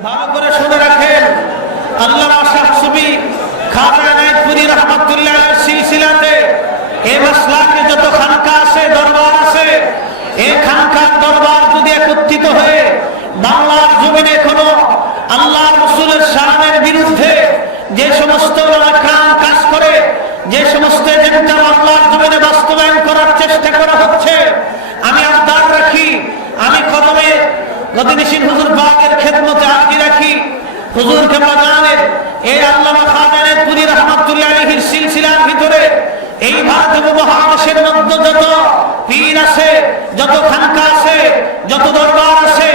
ভালো করে শুনে রাখেন, আল্লামা শাহ সুফি খাজা এনায়েতপুরী রাহমাতুল্লাহ আলাইহির সিলসিলাতে এই মাসলাকে যত খানকা আছে, দরবার আছে, এই খানকার দরবার যদি একত্রিত হয়ে বাংলার জমিনে কোনো আল্লাহ রাসূলের শানের বিরুদ্ধে যে সমস্ত কাজ করে, যে সমস্ত এজেন্ডা আল্লাহর জমিনে বাস্তবায়ন করার চেষ্টা করা হচ্ছে, আমি আবদার রাখি, আমি কদমে গদিনিশীন হুজুর পাকের খেদমতে হাজির রাখি, হুজুর কেবলা জানেন এই আল্লামা খাজা এনায়েতপুরী রাহমাতুল্লাহ আলাইহির সিলসিলার ভিতরে এই ভারত উপমহাদেশের মধ্যে যত পীর আছে, যত খানকা আছে, যত দরবার আছে,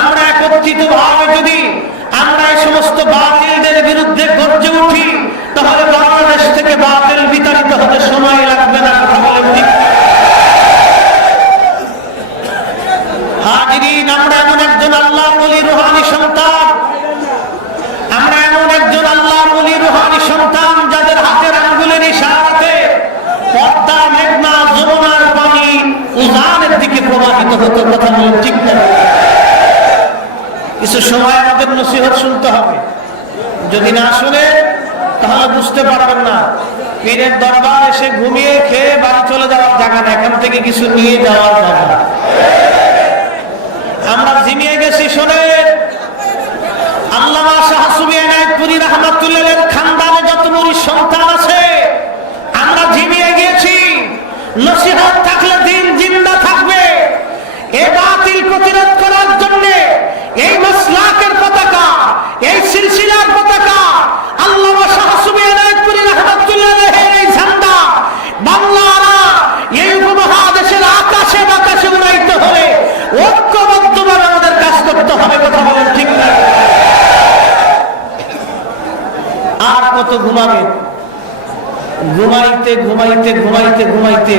আমরা একত্রিত ভাবে যদি আমরা এই সমস্ত বাতিলদের বিরুদ্ধে গর্জে উঠি, তাহলে বাংলাদেশ থেকে বাতিল বিতাড়িত হতে সময় লাগবে না। কথা বলেন ঠিক? হাজিরিন, আমরা এমন একজন আল্লাহর ওলি রূহানি সন্তান, আমরা এমন একজন আল্লাহর ওলি রূহানি সন্তান যাদের হাতের আঙ্গুলের ইশারাতে পদ্মা, মেঘনা, যমুনার পানি উজানের দিকে প্রবাহিত হতো। কথা বলেন ঠিক না? কিছু সময় আমাদের নসিহত শুনতে হবে, যদি না শুনে তাহলে বুঝতে পারবেন না। পীরের দরবার এসে ঘুমিয়ে খেয়ে বাড়ি চলে যাওয়ার জায়গা না, এখান থেকে কিছু নিয়ে যাওয়ার জায়গা। আমরা জিমিয়ে গেছি শুনে আল্লামা শাহ সুফি এনায়েতপুরী রাহমাতুল্লাহের খানদানে যত মুরিদ সন্তান আছে, আমরা জিমিয়ে গিয়েছি। নসিহত থাকলে দিন জিন্দা থাকবে। এ বাতিল প্রতিরোধ করার জন্য এই মাসলাকের পতাকা, এই সিলসিলার পতাকা, আল্লামা শাহ সুফি এনায়েতপুরী রাহমাতুল্লাহের এই ঝান্ডা বাংলারা এই উপমহাদেশের আকাশে বাতাসে উড়াইতে হলে ঐক্যবদ্ধভাবে আমাদের কাজ করতে হবে। কথা বলেন ঠিক না? আর কত ঘুমাবে? ঘুমাইতে ঘুমাইতে ঘুমাইতে ঘুমাইতে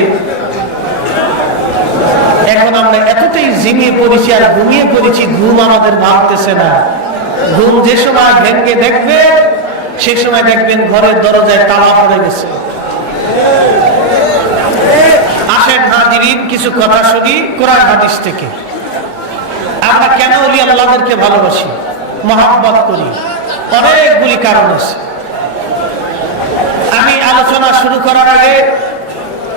এখন আমরা এতটাই ঝিমিয়ে পড়েছি আর ঘুমিয়ে পড়েছি, ঘুম আমাদের ভাবতেছে না। ঘুম যে সময় ভেঙে দেখবে, সে সময় দেখবেন ঘরের দরজায় তালা পড়ে গেছে। আসেন হাজিরিন, কিছু কথা শুনি কোরআন হাদিস থেকে। আমরা কেন ওলি আল্লাহদেরকে ভালোবাসি, মহব্বত করি? অনেকগুলি কারণ আছে। আমি আলোচনা শুরু করার আগে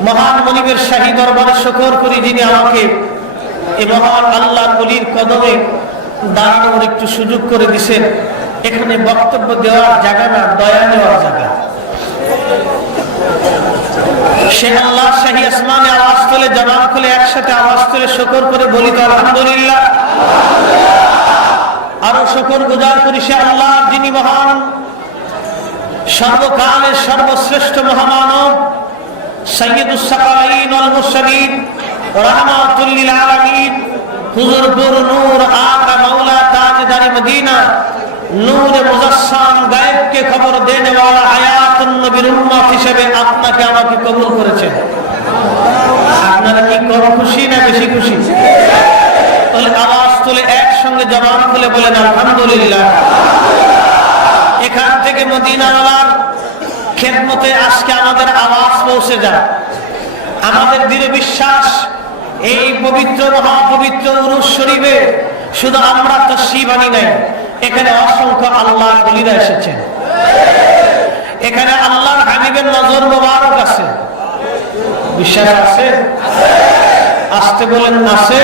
মহান মনিবের শাহী দরবারে শুকর করি, যিনি আমাকে এই মহান আল্লাহর ওলির কদমে দাঁড়ানোর একটু সুযোগ করে দিয়েছেন। এখানে বক্তব্য দেওয়ার জায়গা না, দয়া নেওয়ার জায়গা। সে আল্লাহ শাহী আসমানে আওয়াজ তুলে, জবান খুলে, একসাথে আওয়াজ তুলে শুকর করে বলি তো আলহামদুলিল্লাহ। আরো শুকর গুজার করি সে আল্লাহ, যিনি মহান, সর্বকালের সর্বশ্রেষ্ঠ মহামানব, সাইয়্যিদুস সাকালাইন ওয়াল মুরসালিন, রাহমাতুল লিল আলামিন, হুজুর পুর নূর, আকা মাওলা তাজদার মদিনা, নূরে মুজাসসাম, গায়েবকে খবর দেনে ওয়ালা, হায়াতুন নবীর উম্মত হিসেবে আপনাকে আমাকে কবুল করেছেন। আপনারা কি কম খুশি না বেশি খুশি? তাহলে আওয়াজ তুলে একসঙ্গে জবান খুলে বলেন আলহামদুলিল্লাহ। এখান থেকে মদিনাওয়ালার খেদমতে আজকে আমাদের আওয়াজ পৌঁছে যায়। আমাদের দৃঢ় বিশ্বাস, এই পবিত্র মহাপবিত্র উরুস শরীফে শুধু আমরা তাশরীফ আনি নাই, এখানে অসংখ্য আল্লাহর ওলিরা এসেছেন। এখানে আল্লাহর হাবিবের নজর মোবারক আছে। বিশ্বাস আছে? আসতে বলেন আছে?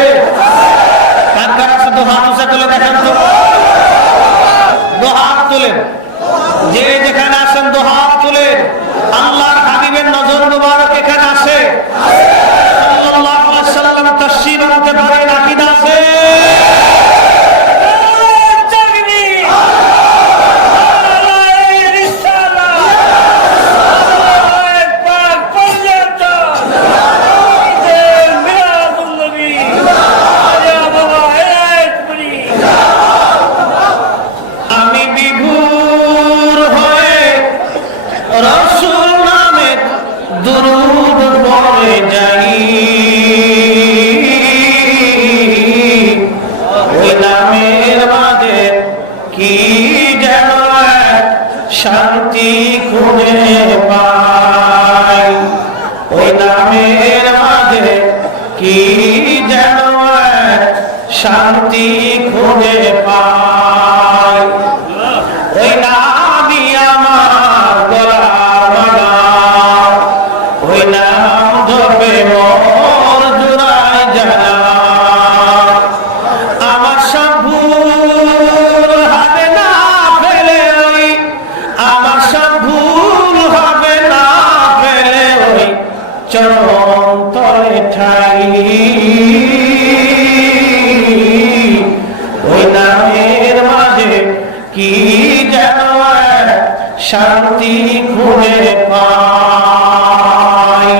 কার কার আছে? দু হাত উঁচা তুলে দেখেন তো, দু হাত তুলেন। যে যেখানে আছেন দু হাত তুলেন। আল্লাহর হাবিবের নজর মোবারক এখানে আছে। সাল্লাল্লাহু আলাইহি সাল্লাম তাশরীফ আনতে পারেন, আকীদা আছে? শান্তি খুঁজে পাই, ওই নামের মাঝে কি যেন শান্তি খুঁজে পাই। শান্তি খুঁজে পাই।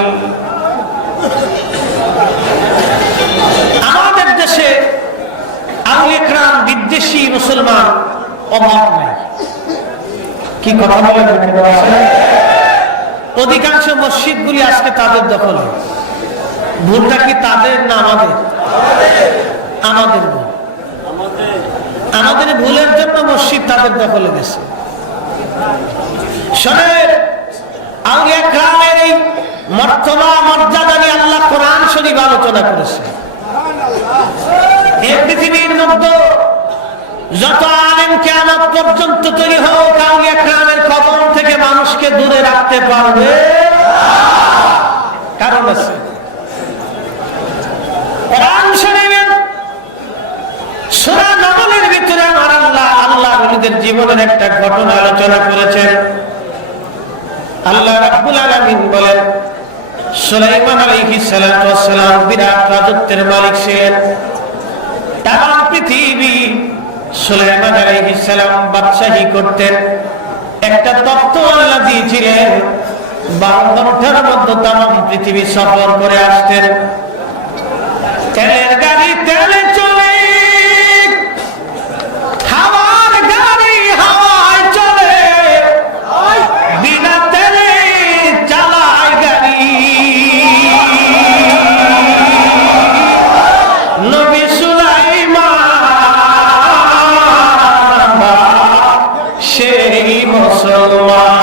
আমাদের দেশে আউলিয়া কেরাম বিদ্বেষী মুসলমান অভাব নাই। কি কথা বলেন? অধিকাংশ মসজিদগুলি আজকে তাদের দখলে। ভুলটা কি তাদের না আমাদের? আমাদের ভুল। আমাদের ভুলের জন্য মসজিদ তাদের দখলে গেছে। শোনেন, আউলিয়া কেরামের এই মর্তবা মর্যাদা নিয়ে আল্লাহ কোরআন শরীফ আলোচনা করেছে। এই পৃথিবীর মধ্যে যত আলেম কিয়ামত পর্যন্ত তৈরি হোক, আউলিয়া কেরামের কবর থেকে মানুষকে দূরে রাখতে পারবে কারণ আছে। কোরআন শরীফের সূরা নামলের ভিতরে আমার আল্লাহ ওলিদের জীবনের একটা ঘটনা আলোচনা করেছেন। আল্লাহ রাব্বুল আলামিন বলেন, সুলাইমান আলাইহিস সালাতু ওয়াস সালাম বিরাট রাজত্বের মালিক ছিলেন। তাম পৃথিবী সুলাইমান আলাইহিস সালাম বাদশাহী করতেন। একটা তত্ত্ব আল্লাহ দিয়েছিলেন, 12 ঘন্টার মধ্যে তাম পৃথিবী সফর করে আসতেন। তেলের গাড়ি তেলে চলে, হাওয়ার গাড়ি হাওয়ায় চলে, বিনা তেলে চালায় গাড়ি। নবী সুলাইমান সেই মুসলমান।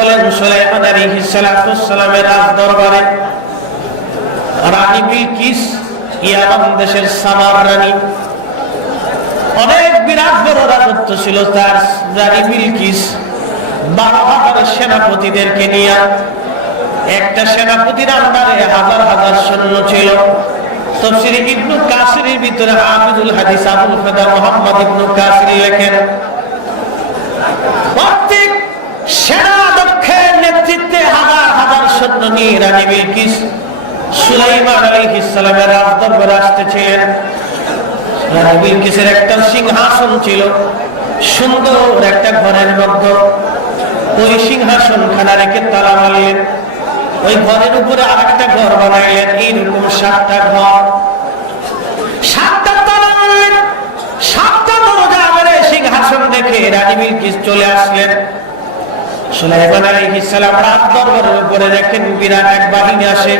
বলেন, সুলাইমান আলাইহিস সালামের রাজ দরবারে রানী বিলকিস, ইয়ামান দেশের সাবার রানী, অনেক বিরাট বড় রাজত্ব ছিল তার। রানী বিলকিস 12,000 সেনাপতিদেরকে নিয়ে, একটা সেনাপতির আন্ডারে হাজার হাজার সৈন্য ছিল। তাফসীরে ইবনে কাসিরের ভিতরে হাফিজুল হাদিস আবুল ফাদা মুহাম্মদ ইবনে কাসির লেখেন, প্রত্যেক সেনাধ্যক্ষের নেতৃত্বে হাজার হাজার সৈন্য নিয়ে রানী বিলকিস সুলাইমান আলাইহিস সালামের রাজদরবারে আসতেছিলেন। রানী বিলকিসের একটা সিংহাসন ছিল সুন্দর একটা ঘরের মধ্যে। ওই সিংহাসন খানা রেখে তালা মারলেন। ওই ঘরের উপরে আরেকটা ঘর বানাইলেন, এইরকম 7টা ঘর, 7টা তালা মারলেন, 7টা দরজা মেরে সিংহাসন দেখে রানী বিলকিস চলে আসলেন। সুলাইমান আলাইহিস সালাম রাত দরবারের উপরে দেখেন বিরাট এক বাহিনী আসে,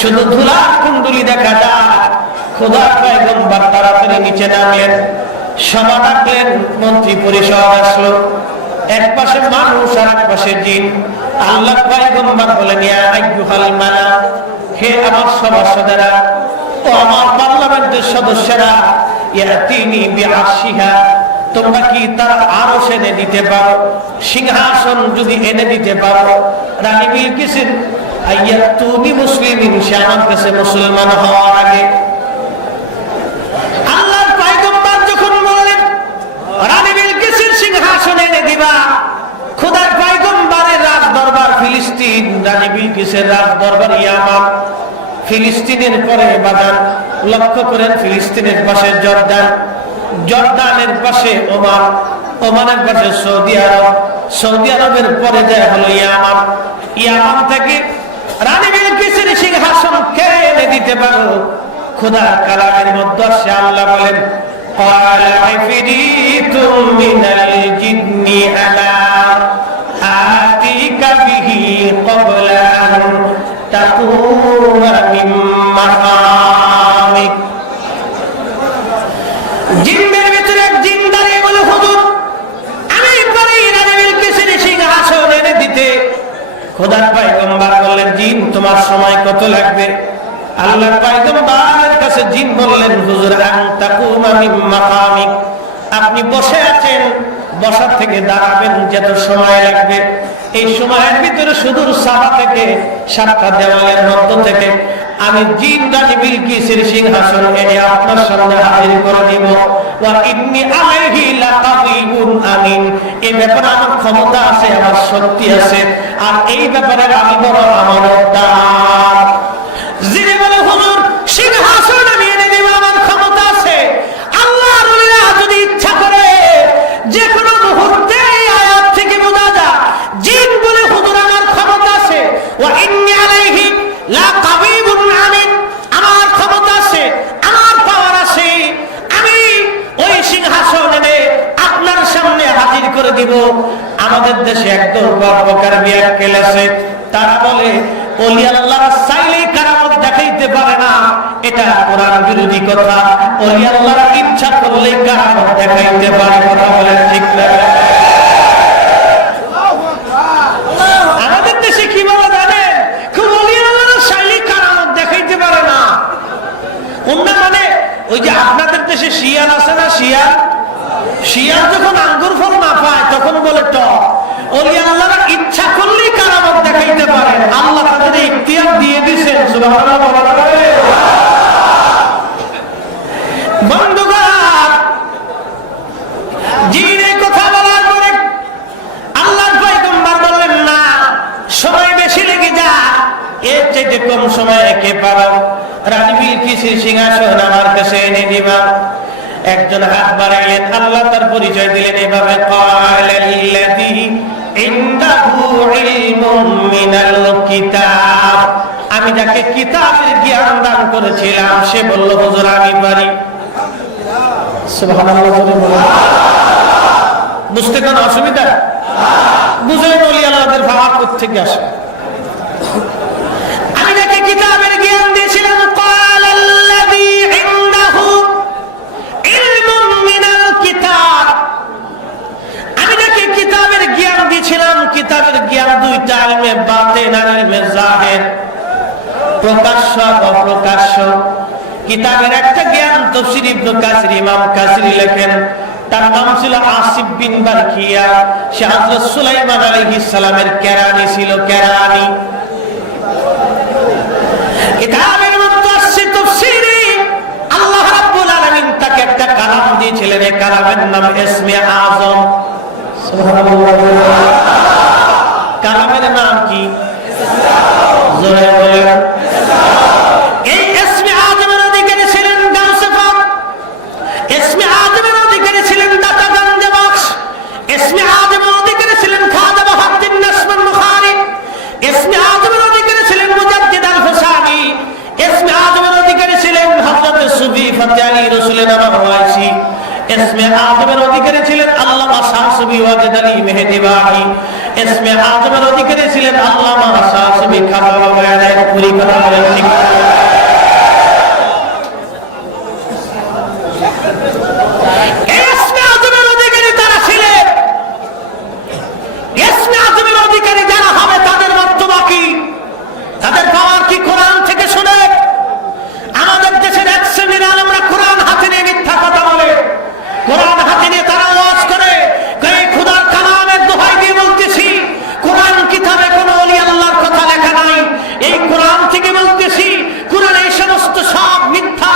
শুধু ধুলার কুণ্ডলি দেখা যায়। খোদার পয়গম্বর তাড়াতাড়ি নিচে নামলেন, সভা ডাকলেন, মন্ত্রী পরিষদ আসলো। এক পাশে মানুষ আর এক পাশে জিন। আল্লাহ পয়গম্বর বলেন, ইয়া আইয়ুহাল মালা, হে আমার সভাসদেরা ও আমার পার্লামেন্টের সদস্যরা, ইয়াতিনি বিআরশিহা, তোমরা কি তার আরশ এনে দিতে পারো? সিংহাসন যদি এনে দিতে পারো। রানী বিলকিসের আইয়াতুনি মুসলিমিন, সে আমার কাছে মুসলমান হওয়ার আগে। আল্লাহর পয়গম্বর যখন বললেন রানী বিলকিসের সিংহাসন এনে দিবা, খোদার পয়গম্বরের রাজ দরবার ফিলিস্তিন, রানী বিলকিসের রাজ দরবার ইয়ামান। ফিলিস্তিনের পরে বাদান, লক্ষ্য করেন ফিলিস্তিনের পাশে জর্দান, জর্দানের পাশে ওমান, ওমানের পাশে সৌদি আরব, সৌদি আরবের পরে যায় হলো ইয়ামান। ইয়ামান থেকে রানী বিলকিসের সিংহাসন কে এনে দিতে পারো? খোদার কালামের মধ্যে সে আল্লাহ বলেন, قال عفريت من الجن أنا آتيك به قبل أن تقوم من مقامك। জিন্দের ভিতরে এক জিন দাঁড়িয়ে বলে, হুজুর আমি পারি রানী বিলকিসের সিংহাসন এনে দিতে। খোদার পয়গম্বর বললেন, জিন তোমার সময় কত লাগবে? আল্লাহর পয়গম্বরের কাছে জিন বললেন, হুজুর আনতাকুমা মিন মাকামিক, আপনি বসে আছেন, বসা থেকে দাঁড়াবেন যত সময় লাগবে, এই সময়ের ভিতরে সুদূর সাবা থেকে 7টা দেওয়ালের মধ্য থেকে আমি জিন রানী বিলকিসের সিংহাসন এনে আপনার সামনে হাজির করে দিব। ওয়া ইন্নী আলাইহি লাকাবিউন আমিন, এই ব্যাপারে আমার ক্ষমতা আছে, আমার শক্তি আছে, আর এই ব্যাপারে আমি বড় আমানতদার। যিনি বলে হুজুর সিংহাসন আমি এনে দেব, আমার ক্ষমতা আছে, আল্লাহর ওলিরা যদি ইচ্ছা করে যে কোনো মুহূর্তে এই আয়াত থেকে বোঝা যায় জিন বলে হুজুর আমার ক্ষমতা আছে। ওয়া ইন্নী আলাইহি লাকাবিউন আমিন, আমার ক্ষমতা আছে, আমার পাওয়ার আছে, আমি ওই সিংহাসন এনে আপনার সামনে হাজির করে দিব। আমাদের দেশে একদল বকার বিয়ার কেলেছে, তারা বলে ওলি আল্লাহরা চাইলেই কারামত দেখাইতে পারে না, এটা কোরআন বিরোধী কথা। ওলি আল্লাহরা ইচ্ছা করলেই কারামত দেখাইতে পারে, কথা বলেন ঠিক না? আমাদের দেশে কি বলা জানেন, খুব ওলি আল্লাহরা চাইলেই কারামত দেখাইতে পারে না। ওনা মানে ওই যে আপনাদের দেশে শিয়াল আছে না, শিয়াল যখন আঙ্গুর ফল না পায় তখন বলে টক। ওলি আল্লাহরা ইচ্ছা করলেই কারামত দেখাইতে পারেন, আল্লাহ তাদের ইখতিয়ার দিয়ে দিয়েছেন। সুবহানাল্লাহ। বন্ধুগণ, জিনের কথা বলার পরে আল্লাহর পয়গম্বর বললেন না, সময় বেশি লেগে যায়, এর চাইতে কম সময় একে পারো, রানী বিলকিসের সিংহাসন আমার কাছে এনে দিবা। একজন হাত বাড়াইলেন, আল্লাহ তার পরিচয় দিলেন এভাবে, ক্বালাল্লাযী ইনদাহু ইলমুম মিনাল কিতাব, আমি যাকে কিতাবের জ্ঞান দান করেছিলাম সে বলল হুজুর আমি পারি। সুবহানাল্লাহ। বুঝতে কোনো অসুবিধা? বুঝলেন ওলি আল্লাহদের ভাব কোত্থেকে আসে? আমি যাকে কিতাবের জ্ঞান দিয়েছিলাম, ক্বালাল্লাযী ইনদাহু ইলমুম মিনাল কিতাব, আমি যাকে কিতাবের জ্ঞান দিয়েছিলাম। কিতাবের জ্ঞান দুইটা, ইলমে বাতিন আর ইলমে জাহির, প্রকাশ্য অপ্রকাশ্য। কিতাবের একটা জ্ঞান তাফসীর ইবনে কাসির, ইমাম কাসির লেখেন, তার নাম ছিল আসিফ বিন বারকিয়া। সে হযরত সুলাইমান আলাইহিস সালামের কেরানি ছিল, কেরানি। কিতাবের মধ্যে আসছে তাফসীরে আল্লাহ রাব্বুল আলামিন তাকে একটা কালাম দিয়েছিলেন, এই কালামের নাম ইসমে আযম। সুবহানাল্লাহ। কালামের নাম কি? জোরে বলেন। এই ইসমে আযমের অধিকারী ছিলেন গাউসে পাক, ইসমে আযমের অধিকারী ছিলেন দাতা গঞ্জে বখশ, ইসমে আযমের অধিকারী ছিলেন খাজা বাহাউদ্দিন নাসরুল বুখারী, ইসমে আযমের অধিকারী ছিলেন মুজাদ্দিদ আল-হুসাইনি, ইসমে আযমের অধিকারী ছিলেন হযরত সুফি ফতেহ আলী রাসূলের নওয়াইসি, ইসমে আযমের অধিকারী ছিলেন আল্লামা শাহ সুফি ওয়াজেদ আলী মেহেদিবাহী, ইসমে আযমের অধিকারী ছিলেন আল্লামা শাহ সুফি খাজা বাবা এনায়েতপুরী। কথা বলেন ঠিক? ইসমে আযমের অধিকারী তারা ছিলেন। ইসমে আযমের অধিকারী যারা হবে তাদের বক্তব্য কি, তাদের পাওয়ার কি? কোরআন থেকে শুনে। আমাদের দেশের এক শ্রেণীর আলেমরা কোরআন হাতে নিয়ে মিথ্যা কথা বলে, কোরআন হাতে নিয়ে তারা ওয়াজ করে, এই খোদার কালামের দোহাই দিয়ে বলতেছি কোরআন কিতাবে কোনো ওলি আল্লাহর কথা লেখা নাই, এই কোরআন থেকে বলতেছি কোরআন এই সমস্ত সব মিথ্যা,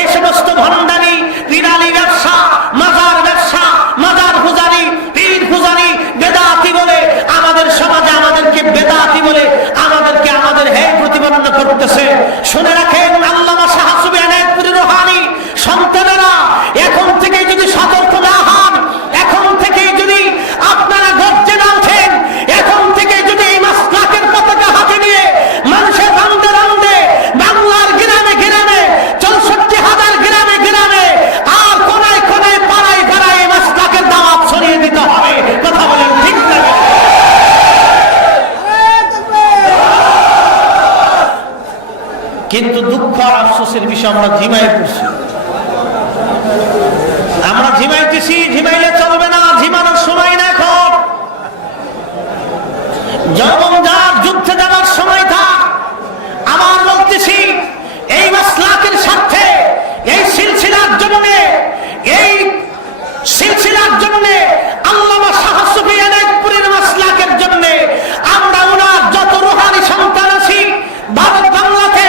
এই সমস্ত ভণ্ডামি, পিরালি ব্যবসা, মাজার ব্যবসা, মাজার পূজারি, পীর পূজারি, বেদাতি বলে আমাদের সমাজে আমাদেরকে বেদাতি বলে আমাদেরকে আমাদের হে প্রতিপন্ন করতেছে। শুনে রাখেন, আল্লামা শাহ সুফি এনায়েতপুরী রুহানি সন্তানেরা এখন থেকে যদি সতর্ক না হন, এখন থেকে যদি আপনারা গর্জে না ওঠেন, এখন থেকে যদি এই মাসলাকের পতাকা হাতে নিয়ে মানুষের রান্দে রান্দে বাংলার গ্রামে গ্রামে ৬৪,০০০ গ্রামে গ্রামে আর কোনায় কোনায় পাড়ায় পাড়ায় এই মাসলাকের দাওয়াত ছড়িয়ে দিতে হবে। কথা বলেন ঠিক না? কিন্তু দুঃখ আর আফসোসের বিষয় আমরা ঝিমাই পড়ছি, আমরা ঝিমাইতেছি। ঝিমাইলে চলবে না, ঝিমানোর সময় না এখন। যখন যার যুদ্ধে যাওয়ার সময় থাক, আমার বলতেছি এই মাসলাকের স্বার্থে, এই সিলসিলার জন্য, এই সিলসিলার জন্য, আল্লামা শাহ সুফি এনায়েতপুরীর মাসলাকের জন্য আমরা ওনার যত রুহানি সন্তান আছি ভারত বাংলাতে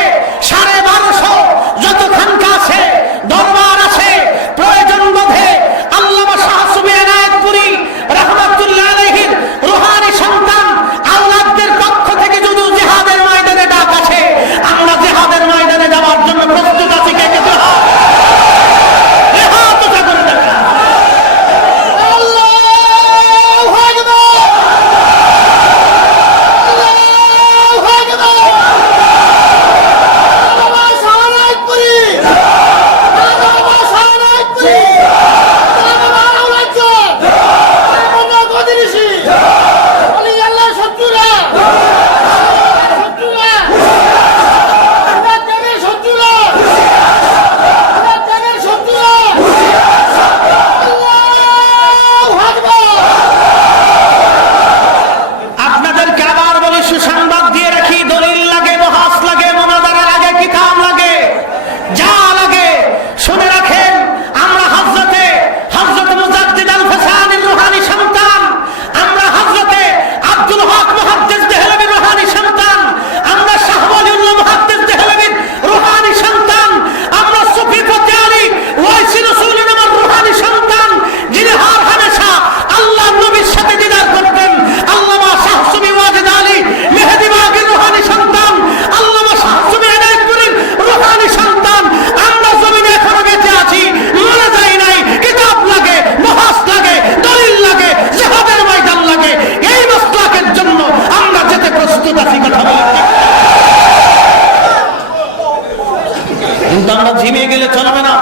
কিন্তু আমরা ঝিমিয়ে গেলে চলবে না,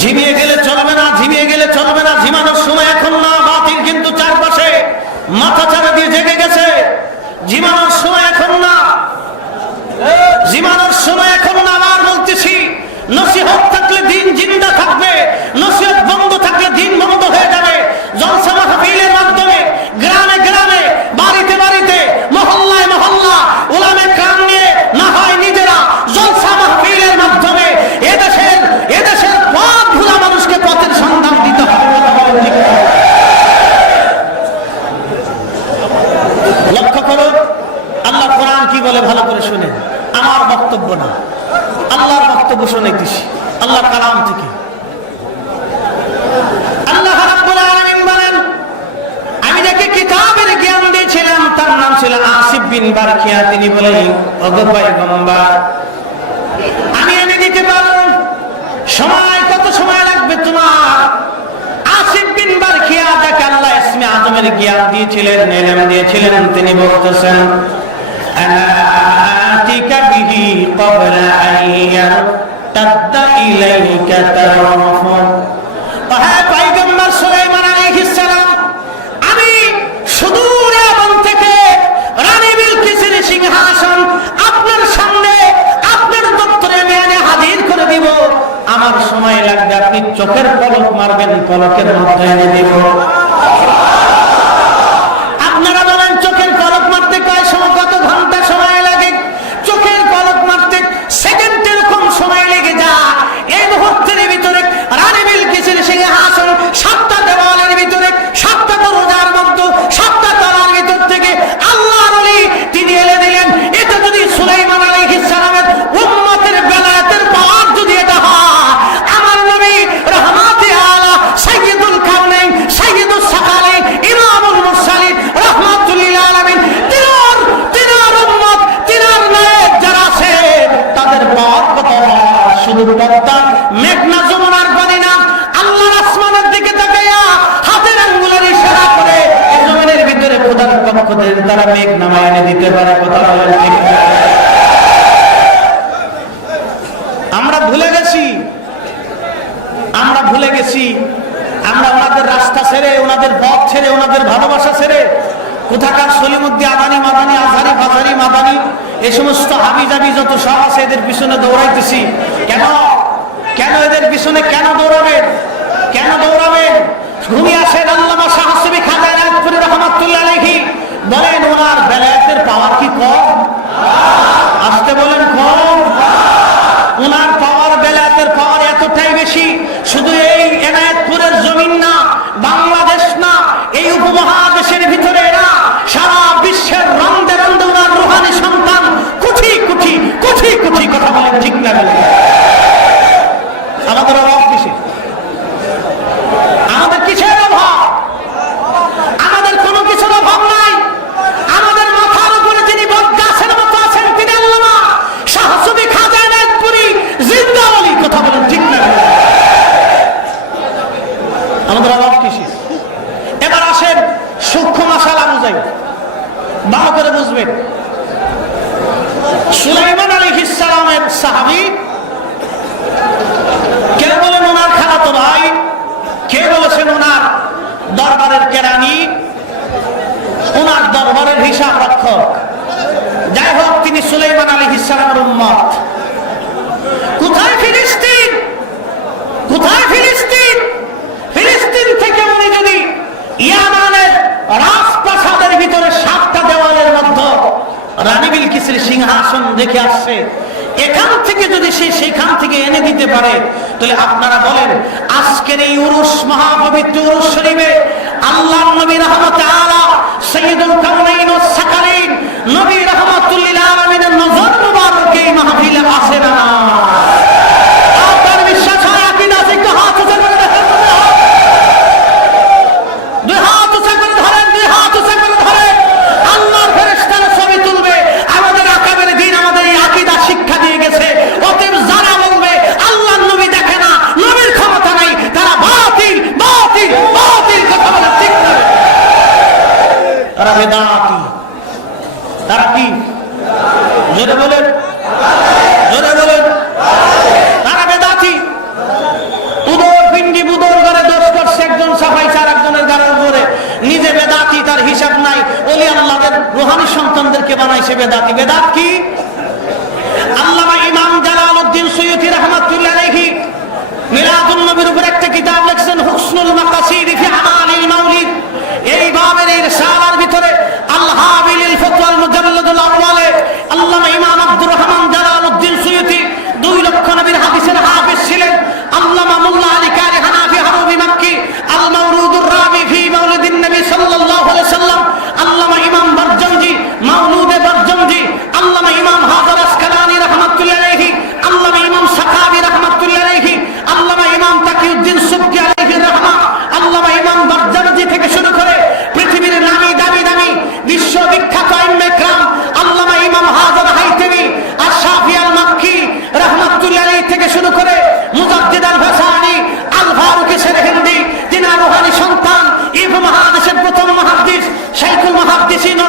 ঝিমিয়ে গেলে চলবে না, ঝিমিয়ে গেলে চলবে না। ঝিমানোর সময় এখন না। বাতিল কিন্তু চারপাশে মাথা চারা দিয়ে জেগে গেছে। ঝিমানোর সময় এখন না, ঝিমানোর সময় এখন না। আবার বলতেছি, নসিহত থাকলে দিন জিন্দা থাকবে, নসিহত বন্ধ থাকলে দিন বন্ধ হয়ে যাবে। জলসা মাহফিলের মাধ্যমে গ্রামে গ্রামে, বাড়িতে বাড়িতে, মহল্লায় মহল্লা উলামে কাম নিয়ে না হয় নিজেরা জলসা মাহফিলের মাধ্যমে এদেশের পথ ভুলা মানুষকে পথের সন্ধান দিতে হবে। লক্ষ্য করুন আল্লাহ কোরআন কি বলে ভালো করে শুনে। আমার বক্তব্য না, আল্লাহর বক্তব্য শুনাইতেছি, আল্লাহ কালাম থেকে। আল্লাহ রাব্বুল আলামিন বলেন, আমি যাকে কিতাবের জ্ঞান দিয়েছিলাম তার নাম ছিল আসিফ বিন বারকিয়া। তিনি বলেন, ওগো পয়গম্বর, আমি এনে দিতে পারব, সময় কত সময় লাগবে তোমার? আসিফ বিন বারকিয়া যাকে আল্লাহ ইসমে আজমের জ্ঞান দিয়েছিলেন, ইলম দিয়েছিলেন, তিনি বলতেছেন, আতিকা বিহি ক্বাবলা আন ইয়ারতাদ্দা ইলাইকা তারাফু। হে পয়গম্বর সুলাইমান আলাইহিস সালাম, আমি সুদূর ইয়ামান থেকে রানী বিলকিসের সিংহাসন আপনার সামনে, আপনার দপ্তরে আমি এনে হাজির করে দিব। আমার সময় লাগবে, আপনি চোখের পলক মারবেন, পলকের মধ্যে এনে দিব। আপনারা বলেন চোখের পলক মারতে কয় সময়, কত ঘন্টা সময় লাগে? চোখের পলক মারতে সেকেন্ডের কম সময় লেগে যায়। এই মুহূর্তের ভিতরে রানী বিলকিসের সিংহাসন, 7টা দেওয়ালের ভিতরে, 7টা দরজার মধ্যে, 7টা তলার ভিতর থেকে আল্লাহর ওলি তিনি এলে দিলেন। এটা যদি সুলাইমান আলাইহিস সালামের উম্মতের বেলায়েতের পাওয়ার যদি এটা হয়, আমার নবী রহমাতে আলা সাইয়্যিদুল কাউনাইন, সাইয়্যিদুস সাকালাইন, ইমামুল মুরসালিন রাহমাতুল লিল আলামিন, তিনার উম্মত, তিনার নায়ক যারা আছে তাদের পাওয়ার কথা শুধু পদ্মা মেঘনা যমুনার পানি না। আল্লাহর আসমানের দিকে তাকাইয়া হাতের আঙ্গুলের ইশারা করে এই জমিনের ভিতরে খোদার পক্ষ থেকে তারা মেঘ নামায় এনে দিতে পারে। কথা বলেন ঠিক? আমরা ভুলে গেছি, আমরা ভুলে গেছি। আমরা ওনাদের রাস্তা ছেড়ে, ওনাদের পথ ছেড়ে, ওনাদের ভালোবাসা ছেড়ে কোথাকার সলিমুদ্দি আদানি মাদানি, আজহারি ফাজারি মাদানি, এই সমস্ত হাবি জাবি যত সব আছে এদের পিছনে দৌড়াইতেছি। কেন কেন এদের পিছনে কেন দৌড়াবেন? কেন দৌড়াবেন? ঘুমিয়ে আসেন আল্লামা শাহ সুবি খাজা নাথপুরি রহমাতুল্লাহ আলাইহি বলেন, ওনার বেলায়েতের পাওয়ার কি কম? আসতে বলেন কম? ওনার পাওয়ার, বেলায়েতের পাওয়ার এতটাই বেশি, শুধু এই এনায়েতপুরের জমিন না, বাংলাদেশ না, এই উপমহাদেশের ভিতরে না, সারা বিশ্বের রন্দে রন্দে ওনার রুহানি সন্তান কোটি কোটি কোটি কোটি। কথা বলেন ঠিক না? আমাদের অভাব কিসের? আমাদের কিসের অভাব? আমাদের কোনো কিছুর অভাব নাই। আমাদের মাথার উপরে যিনি বটগাছের মতো আছেন তিনি আল্লামা শাহ সুবি খাজা নাথপুরি জিন্দা ওলি। কথা বলেন ঠিক না? আমাদের অভাব কিসের? এবার আসেন সূক্ষ্ম মশালা বুঝাই, ভালো করে বুঝবেন। সুলাইমান আলাইহিস সালামের সাহাবী, কে বলেন ওনার খালাতো ভাই, কে বলেছেন ওনার দরবারের কেরানি, ওনার দরবারের হিসাব রক্ষক। যাই হোক, তিনি সুলাইমান আলাইহিস সালামের উম্মত। কোথায় ফিলিস্তিন? কোথায় ফিলিস্তিন? ফিলিস্তিন থেকে উনি যদি ইয়ামানের রাজপ্রাসাদের ভিতরে 7টা দেওয়ালের মধ্যে রানী বিলকিসের সিংহাসন দেখে আসছে, এখান থেকে যদি সে সেখান থেকে এনে দিতে পারে, তাহলে আপনারা বলেন আজকের এই উরুস, মহাপবিত্র উরুস শরীফে আল্লাহর নবী রহমতে আলা সাইয়্যিদুল কাউনাইন ওয়াস সাকালাইন নবী রাহমাতুল লিল আলামিনের নজর মুবারক এই মাহফিলে আসে না? আপনার বিশ্বাস হয়? আকিদা আছে? একটু হাত উঁচু করে দেখেন, দুই হাত উঁচু করে ধরেন, দুই হাত উঁচু করে ধরেন। আল্লাহর ফেরেশতারা ছবি তুলবে। আমাদের আকাবের দিন আমাদের এই আকিদা শিক্ষা দিয়ে গেছে। অতএব যারা বলবে আল্লাহর নবী দেখে না, নবীর ক্ষমতা নাই, তারা বাতিল বাতিল বাতিল। কথা বলে ঠিক না? তারা বেদাতি। তারা কি? জোরে বলেন, জোরে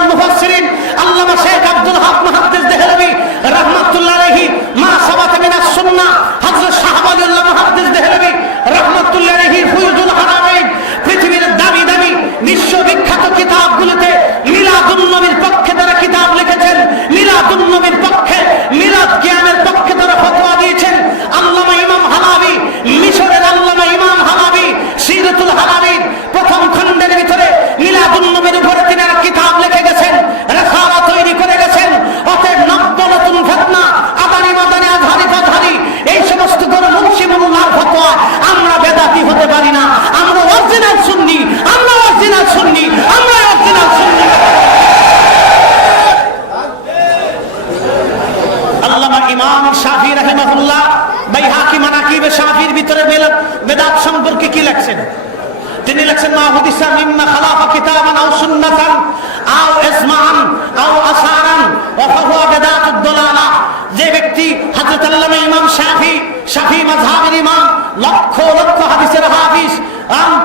ইমামুল মুফাসসিরিন আল্লামা শেখ আব্দুল হক মুহাদ্দিস দেহলভী রাহমাতুল্লাহ আলাইহি মা সাবাতা মিনাস সুন্নাহ হযরত শাহ ওয়ালিউল্লাহ মুহাদ্দিস দেহলভী রাহমাতুল্লাহ আলাইহি ফুয়ুজুল হারামাইন পৃথিবীর দামি দামি বিশ্ববিখ্যাত কিতাবগুলোতে মিলাদুন নবীর পক্ষে তারা কিতাব লিখেছেন, মিলাদুন নবীর পক্ষে, মিলাদ কিয়ামের পক্ষে তারা ফতোয়া দিয়েছেন। আল্লামা ইমাম হালাবি, মিশরের আল্লামা ইমাম হালাবি সিরাতুল হালাবির প্রথম খণ্ডের ভিতরে মিলাদুন নবীর উপরে তিনি কিতাব লিখে গেছেন, রিসালা তৈরি করে গেছেন। অতএব নব্য নতুন ফতনা আদানি মাদানি আজহারি ফাজহারি এই সমস্ত কোন মুন্সি মোল্লার ফতোয়া আমরা বেদাতি হতে পারি না। আমরা অরিজিনাল সুন্নি, আমরা অরিজিনাল সুন্নি, আমরা অরিজিনাল সুন্নি। আল্লামা ইমাম শাফি রাহিমাহুল্লাহ বাইহাকি মানাকিবে শাফির ভিতরে বেদাত সম্পর্কে কি লেখছেন? তিনি লেখছেন মা হুদিসা মিম্মা খালাফা কিতাবান আও সুন্নাতান আও ইজমাআন আও আসারান ওয়া ফাহুয়া বিদাতুদ দালালা। যে ব্যক্তি হযরত আল্লামা ইমাম শাফি মাযহাবের ইমাম, লক্ষ লক্ষ হাদিসের হাফিজ,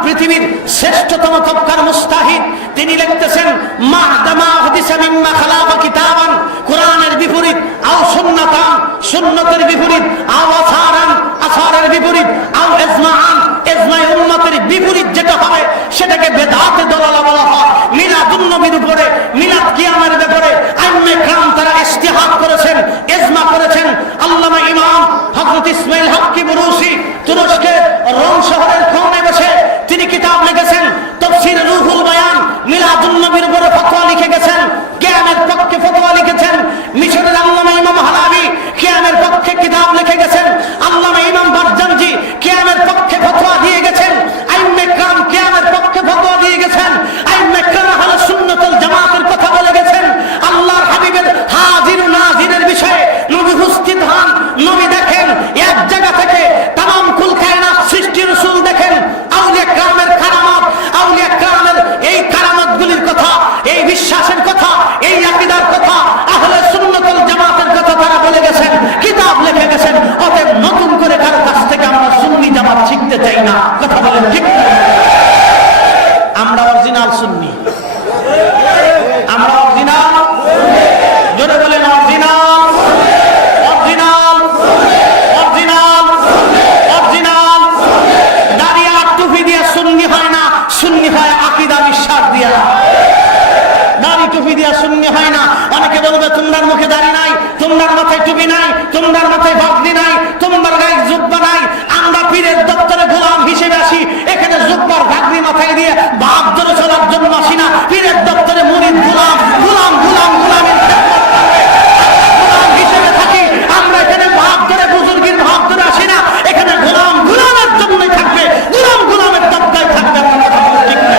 পৃথিবীর শ্রেষ্ঠতম তবকার মুস্তাহিদ, তিনি লিখতেছেন মাহদামা হুদিসা মিম্মা খালাফা কিতাবান, কোরআনের বিপরীত, আও সুন্নাতান, সুন্নতের বিপরীত, আও আসারান, আসারের বিপরীত, আও ইজমাআন, ইজমায়ে উম্মতের বিপরীত যেটা হবে সেটাকে বেদাতে দলালা বলা হয়। মিলাদুন নবীর উপরে, মিলাদ কিয়ামের ব্যাপারে আইম্মে کرام তারা ইজতিহাদ করেছেন, ইজমা করেছেন। আল্লামা ইমাম হযরত ইসমাইল হক্কি বুরুসি তুরস্কের রোম শহরের কোণে বসে তিনি কিতাব লিখেছেন তাফসীর রুহুল বায়ান, মিলাদুন নবীর উপরে ফতোয়া লিখে গেছেন, কিয়ামের পক্ষে ফতোয়া লিখেছেন। মিশরের আল্লামা ইমাম হালাবি কিয়ামের পক্ষে কিতাব লিখে গেছেন। আল্লামা ইমাম বারজানজি কিয়ামের পক্ষে ফতোয়া দিয়ে গেছেন। আইম্মে کرام কিয়ামের পক্ষে ফতোয়া দিয়ে গেছেন। আইম্মে کرام আহলে সুন্নাত ওয়াল জামাতের কথা বলে গেছেন। আল্লাহর হাবিবের হাজির ও নাজিরের বিষয়ে নবী উপস্থিত হন, নবী দেখেন, এক জায়গা থেকে तमाम কুল কায়নাত সৃষ্টি রাসূল দেখেন। আউলিয়া کرامের কারামাত, আউলিয়া کرامের এই কারামাতগুলির কথা, এই বিশ্বাসের কথা, এই আকীদার কথা, আহলে সুন্নাত ওয়াল জামাতের কথা তারা বলে গেছেন, কিতাব লিখে গেছেন। অতএব নতুন করে কারো কাছ থেকে আমরা সুন্নি জামাত শিখতে চাই না। কথা বলেন ঠিক না? আমরা অরিজিনাল সুন্নি, আমরা অরিজিনাল, জোরে বলেন অরিজিনাল, অরিজিনাল, অরিজিনাল, অরিজিনাল। দাড়ি আর টুপি দিয়ে সুন্নি হয় না, সুন্নি হয় আকীদা বিশ্বাস দিয়া। দাড়ি টুপি দিয়া সুন্নি হয় না। অনেকে বলবে তোমার মুখে দাড়ি নাই, তোমার মাথায় টুপি নাই, তোমার মাথায় পাগড়ি নাই, তোমার গায়ে জুব্বা নাই। আমরা পীরের দপ্তরে গোলাম হিসেবে আসি, এখানে জুব্বার পাগড়ি মাথায় দিয়ে বাপ ধরে চলার জন্য আসি না। পীরের দপ্তরে মুরিদ গোলাম, গোলাম, গোলাম, গোলামের গোলাম হিসেবে থাকি। আমরা এখানে ভাব ধরে বুজুর্গের ভাব ধরে আসি না, এখানে গোলাম গোলামের জন্যই থাকবে, গোলাম গোলামের দপ্তরে থাকবে। ঠিক না?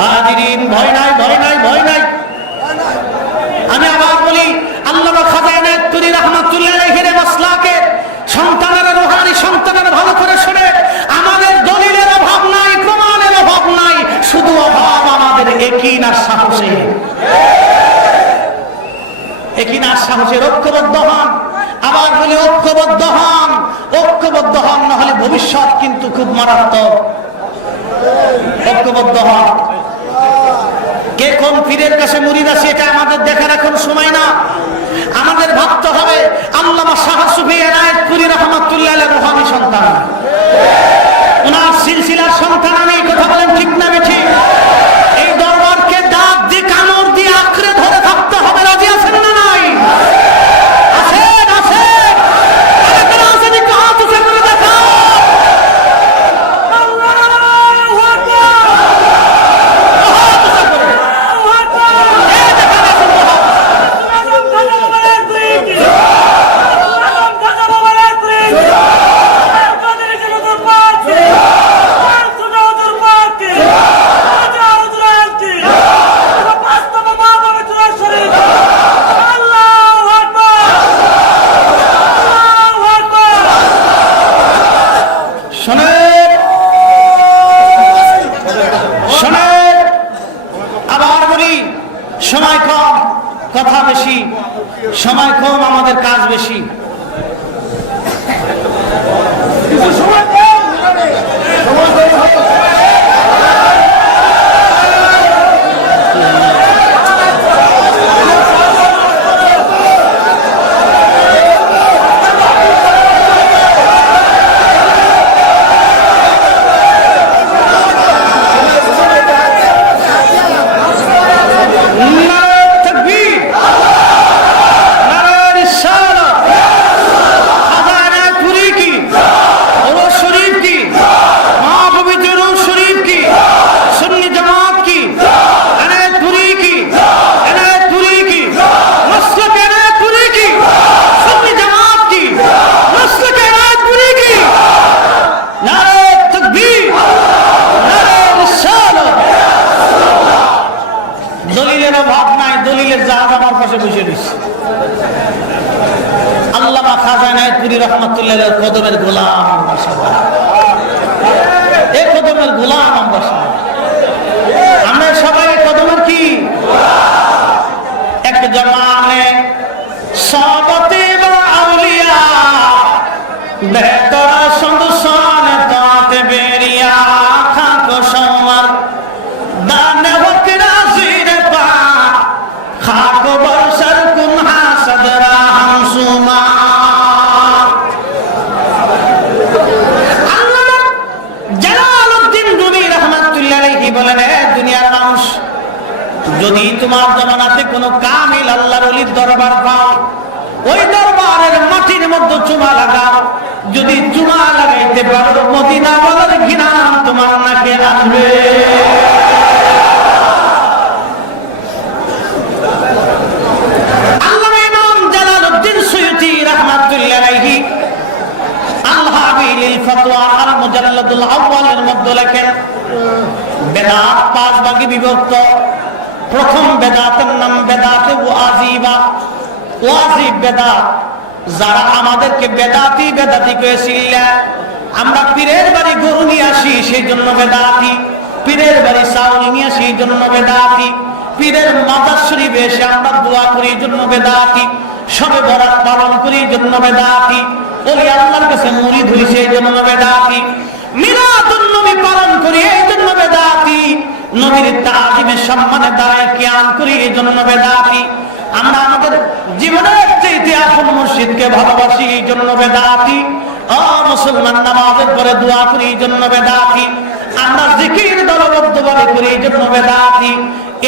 হাজিরিন, ভয় নাই, ভয় নাই, ভয় নাই। আমি আবার বলি, আল্লামা খাজা এনায়েতুল্লাহ রাহমাতুল্লাহ আলাইহির মাসলাকে সন্তানেরা, রূহানি সন্তানেরা ভালো করে শুনে, আমাদের দলিলের অভাব নাই, প্রমাণের অভাব নাই, শুধু অভাব আমাদের ইয়াকিন আর সাহসে। ইয়াকিন আর সাহসের ঐক্যবদ্ধ হন। আবার বলি ঐক্যবদ্ধ হন, ঐক্যবদ্ধ হন, না হলে ভবিষ্যৎ কিন্তু খুব মারাত্মক। ঐক্যবদ্ধ হন। কে কোন পীরের কাছে মুরিদ আছে এটা আমাদের দেখার এখন সময় না। আমাদের ভাবতে হবে আল্লামা শাহ সুফি এনায়েতপুরী রাহমাতুল্লাহ আলাইহির রূহানি সন্তান, ওনার সিলসিলার সন্তান। আমি এই কথা বলেন ঠিক না বেঠিক? এই দরবারকে দাঁত দিয়ে কামড় দিয়ে আঁকড়ে ধরে থাকতে হবে। রাজি আছেন না নাই? আছেন? আছেন? আরেকটা আছেন, একটু হাত উঁচু করে দেখাও। আল্লাহু আকবার। সময় কম, কথা বেশি। সময় কম, আমাদের কাজ বেশি। বসে রয়েছে। আল্লামা খাজা এনায়েতপুরী রহমাতুল্লাহ আলাইহির কদমের গোলাম আমরা সবাই, এই কদমের গোলাম আমরা সবাই, আমরা সবাই কদমের কি এক জমানে সাহাবাতে বা আউলিয়া বেহতর সন্দসানে তাতে বেরিয়া খাকো সমার দানে হকরা জিরে পা খাকো বর্ষার কুনহা সদরা হামসুমা। আল্লামা জালালউদ্দিন রুমি রাহমাতুল্লাহ আলাইহি বলেন, দুনিয়ার মানুষ, যদি তোমার জামানাতে কোনো কামিল আল্লাহর ওলির দরবার পাও, ওই দরবারের মাটির মধ্যে চুমা লাগাও, যদি চুমা লাগাইতে পারো মদিনা ওয়ালার ঘিরান তোমার নাকে আসবে। আল্লামা ইমাম জালালউদ্দিন সুয়ুতী রাহমাতুল্লাহ আলাইহি আল-হাবিলিল ফাতওয়া আল মুজাল্লাদুল আউয়ালের মধ্যে লেখেন, বেদাত পাঁচ ভাগে বিভক্ত। প্রথম বেদাতের নাম বেদাতে ওয়াজিবা, ওয়াজিব বেদাত। যারা আমাদেরকে বেদাতি বেদাতি করেছিল, আমরা পীরের বাড়ি গরু নিয়ে আসি সেই জন্য বেদাতি, পীরের বাড়ি চাউল নিয়ে আসি এই জন্য বেদাতি, পীরের মাজার শরীফে এসে আমরা দোয়া করি এই জন্য বেদাতি, শবে বরাত পালন করি এই জন্য বেদাতি, ওলি আল্লাহর কাছে মুরিদ হইছে এই জন্য বেদাতি, মিলাদুন নবী পালন করি এই জন্য বেদাতি, নবীর তাজিমের সম্মানে দাঁড়ায় কিয়াম করি এই জন্য বেদাতি, আমরা আমাদের জীবনের চাইতে আপন মুর্শিদকে ভালোবাসি এই জন্য বেদাতি, মুসলমান নামাজের পরে দোয়া করি এই জন্য বেদাতি, আমরা জিকির দলবদ্ধভাবে করি এই জন্য বেদাতি।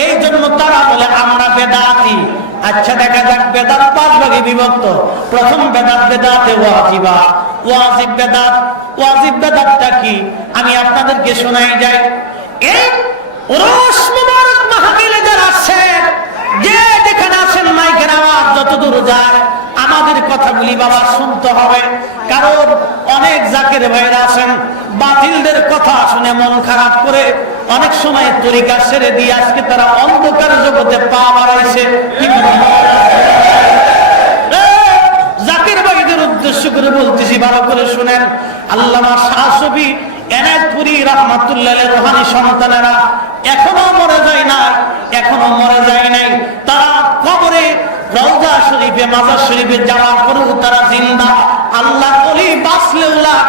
এই জন্য তারা বলে আমরা বেদাতি। আচ্ছা, দেখা যাক বেদাত পাঁচ ভাগে বিভক্ত। প্রথম বেদাত বেদাতে ওয়াজিবা, ওয়াজিব বেদাত। ওয়াজিব বেদাতটা কি আমি আপনাদেরকে শোনাই যাই। এই উরুস মুবারক মাহফিলে যারা আছেন, যে যেখানে আছেন, মাইকের আওয়াজ যতদূর যায় আমাদের কথাগুলি বাবা শুনতে হবে। কারণ অনেক জাকের ভাইরা আছেন, বাতিলদের কথা শুনে মন খারাপ করে অনেক সময় তরিকা ছেড়ে দিয়ে আজকে তারা অন্ধকার জগতে পা বাড়াইছে। জাকের ভাইদের উদ্দেশ্য করে বলতেছি, ভালো করে শুনেন। আল্লামা শাহ সুফি এনায়েতপুরী রাহমাতুল্লাহ আলাইহির রুহানি সন্তানেরা এখনো মরে যায় না, এখনো মরে যায় নাই। তারা কবরে রওজা শরীফে মাজার শরীফে যাওয়ার পরেও তারা জিন্দা। আল্লাহর ওলি বাঁচলেও লাগ,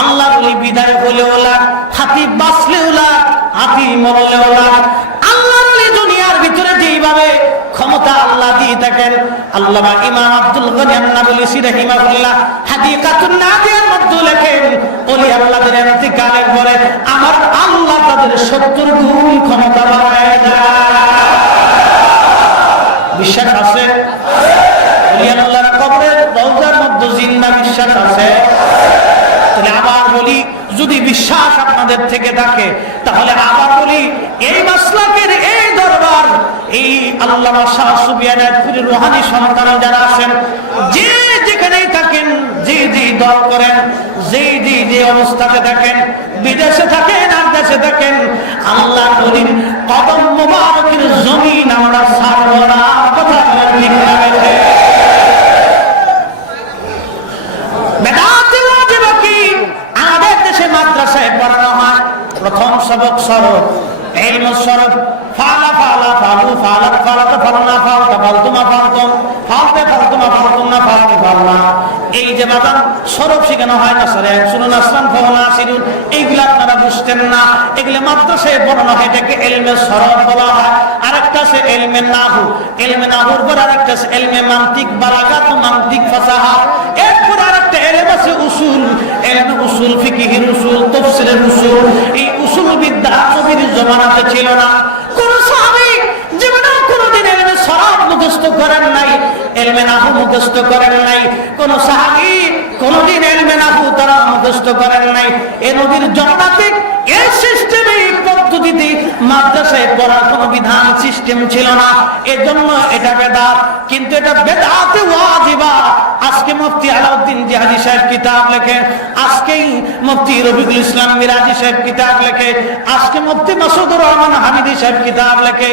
আল্লাহর ওলি বিদায় হলেও লাগ, হাতি বাঁচলেও লাগ, হাতি মরলেও লাগ। আল্লাহর ওলি দুনিয়ার ভিতরে যেইভাবে ক্ষমতা আল্লাহ দিয়ে থাকেন, আল্লামা ইমাম আব্দুল গনি আন-নাবলুসি রাহিমাহুল্লাহ হাদিকাতুন নাদিয়ার মধ্যে লেখেন, ওলি আল্লাহদের ইন্তিকালের পরে আমার আল্লাহ তাদের 70 গুণ ক্ষমতা বাড়ায় দেয়। বিশ্বাস আছে? ওলি আল্লাহর কবরের রওজার মধ্যে জিন্দা বিশ্বাস আছে? তাহলে আবার বলি, যদি বিশ্বাস আপনাদের থেকে থাকে তাহলে আবার বলি, এই মাসলাকের এই দরবার, এই আল্লামা শাহ সুফি এনায়েতপুরীর রুহানি সন্তান যারা আছেন, যে যেখানেই থাকেন, যে যে দল করেন, যে অবস্থাতে থাকেন, বিদেশে থাকেন আর দেশে থাকেন, আল্লাহ নবীর কদম মুবারকের জমিন আমরা ছাড়ব না। কথা বলেন ঠিক না? বেদাতে ওয়াজিব কি? আমাদের দেশে মাদ্রাসায় পড়ানো হয় প্রথম সবক সরব, ইলম সরব, ফালা ফালা ফালু ফালাত ফালাত ফালনা ফালতা ফালতুমা ফালতুম ফালতে ফালতুমা ফালতুমনা ফালতি ফালনা। এই যে বাদান সরব শেখানো হয় না স্যার, শুনুন আসলাম ফাওনা আসিরুন, এইগুলা আপনারা বুঝতেন না। এগুলো মাদ্রাসায় পড়ানো হয়, এটাকে ইলমে সরব বলা হয়। আরেকটা আছে ইলমে নাহু, ইলমে নাহুর পর আরেকটা আছে ইলমে মানতিক বালাগাত, মানতিক ফাসাহা। এরপর আরেকটা ইলম আছে উসুল, ইলমে উসুল, ফিকহের উসুল, তাফসীরের উসুল। এই উসুল বিদ্যা নবীর জামানাতে ছিল না। কোন সাহাবী জীবনে কোনদিন ইলমে সরব মুখস্থ করেন নাই, ইলমে নাহু মুখস্থ করেন নাই। কোন সাহাবী কোনদিন ইলমে নাহু তারা মুখস্থ করেন নাই। এই নবীর জামানাতে এই সিস্টেমে, এই পদ্ধতিতে মাদ্রাসায় পড়ার কোনো বিধান সিস্টেম ছিল না। এজন্য এটা বেদাত। কিন্তু এটা বেদাতে ওয়াজিবা। আজ আজকে মুফতি আলাউদ্দিন জিহাদি সাহেব কিতাব লেখে, আজকেই মুফতি রফিকুল ইসলাম মিরাজি সাহেব কিতাব লেখে, আজকে মুফতি মাসুদুর রহমান হামিদি সাহেব কিতাব লেখে,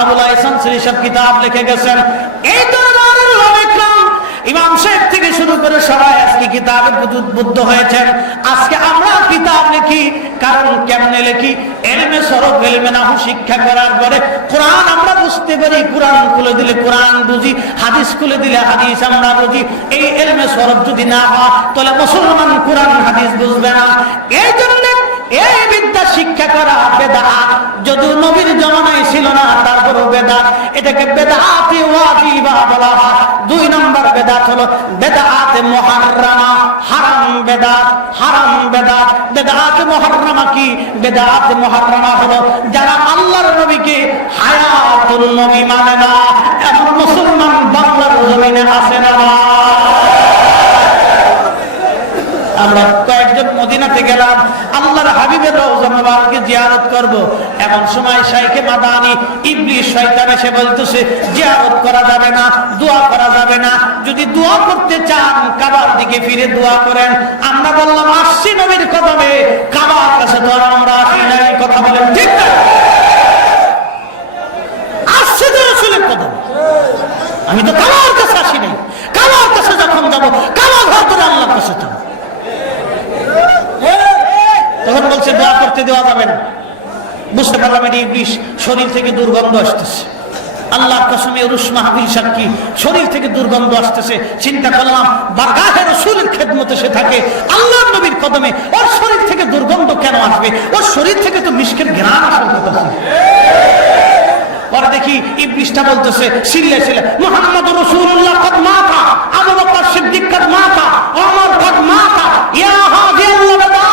আবুল আহসান সরি সাহেব কিতাব লিখে গেছেন। এই দরবারের উলামা ইকরাম ইমাম সাহেব থেকে শুরু করে সবাই আজকে কিতাবে উদ্বুদ্ধ হয়েছেন। আজকে আমরা কিতাব লিখি, কারণ কেমনে লিখি? ইলমে সরফ, ইলমে নাহু শিক্ষা করার পরে কোরআন আমরা বুঝতে পারি, কোরআন খুলে দিলে কোরআন বুঝি, হাদিস খুলে দিলে হাদিস আমরা বুঝি। এই ইলমে সরফ যদি না হয় তাহলে মুসলমান কোরআন হাদিস বুঝবে না। এই জন্য এই বিদ্যা শিক্ষা করা বেদাত, যদিও নবীর জমানায় ছিল না, তারপরও বেদাত। এটাকে বেদাতে ওয়াজিবা বলা হয়। 2 নম্বর বেদাত হলো বেদাতে মুহাররামা, হারাম বেদাত, হারাম বেদাত। বেদাতে মুহাররামা কি? বেদাতে মুহাররামা হলো যারা আল্লাহর নবীকে হায়াতুল নবী মানে না, এমন মুসলমান বাংলার জমিনে আছে না? আমরা কয়েকজন মদিনাতে গেলাম, আল্লাহর হাবিবের রওজা মুবারকে জিয়ারত করব। এমন সময় শাইখে মাদানী ইবলিস শয়তান এসে বলতেছে জিয়ারত করা যাবে না, দোয়া করা যাবে না। যদি দোয়া করতে চান কাবার দিকে ফিরে দোয়া করেন। আমরা বললাম আসছি নবীর কদমে, কাবার কাছে তো আমরা আসি না। এই কথা বলেন ঠিক না? আসছে তো রাসূলের কদম, আমি তো কাবার কাছে আসি নাই। কাবার কাছে যখন যাব, কাবা ঘর ধরে আল্লাহর কাছে যাব। তখন বলছে দোয়া করতে দেওয়া যাবে না। বুঝতে পারলাম এটি ইবলিস, শরীর থেকে দুর্গন্ধ আসতেছে। আল্লাহর কসমে উরুস মাহফিল সাক্ষী, শরীর থেকে দুর্গন্ধ আসতেছে। চিন্তা করলাম বারগাহে রাসূলের খেদমতে সে থাকে, আল্লাহর নবীর কদমে, ওর শরীর থেকে দুর্গন্ধ কেন আসবে? ওর শরীর থেকে তো মিশকের ঘ্রাণ আসার কথা ছিল। পরে দেখি ইবলিসটা বলতেছে সিল্লে সিল্লে, মুহাম্মাদুর রাসূলুল্লাহ কদ মাতা, আবু বকর সিদ্দিক কদ মাতা, ওমর কদ মাতা, ইয়া হাদি আল্লাহ বেদা,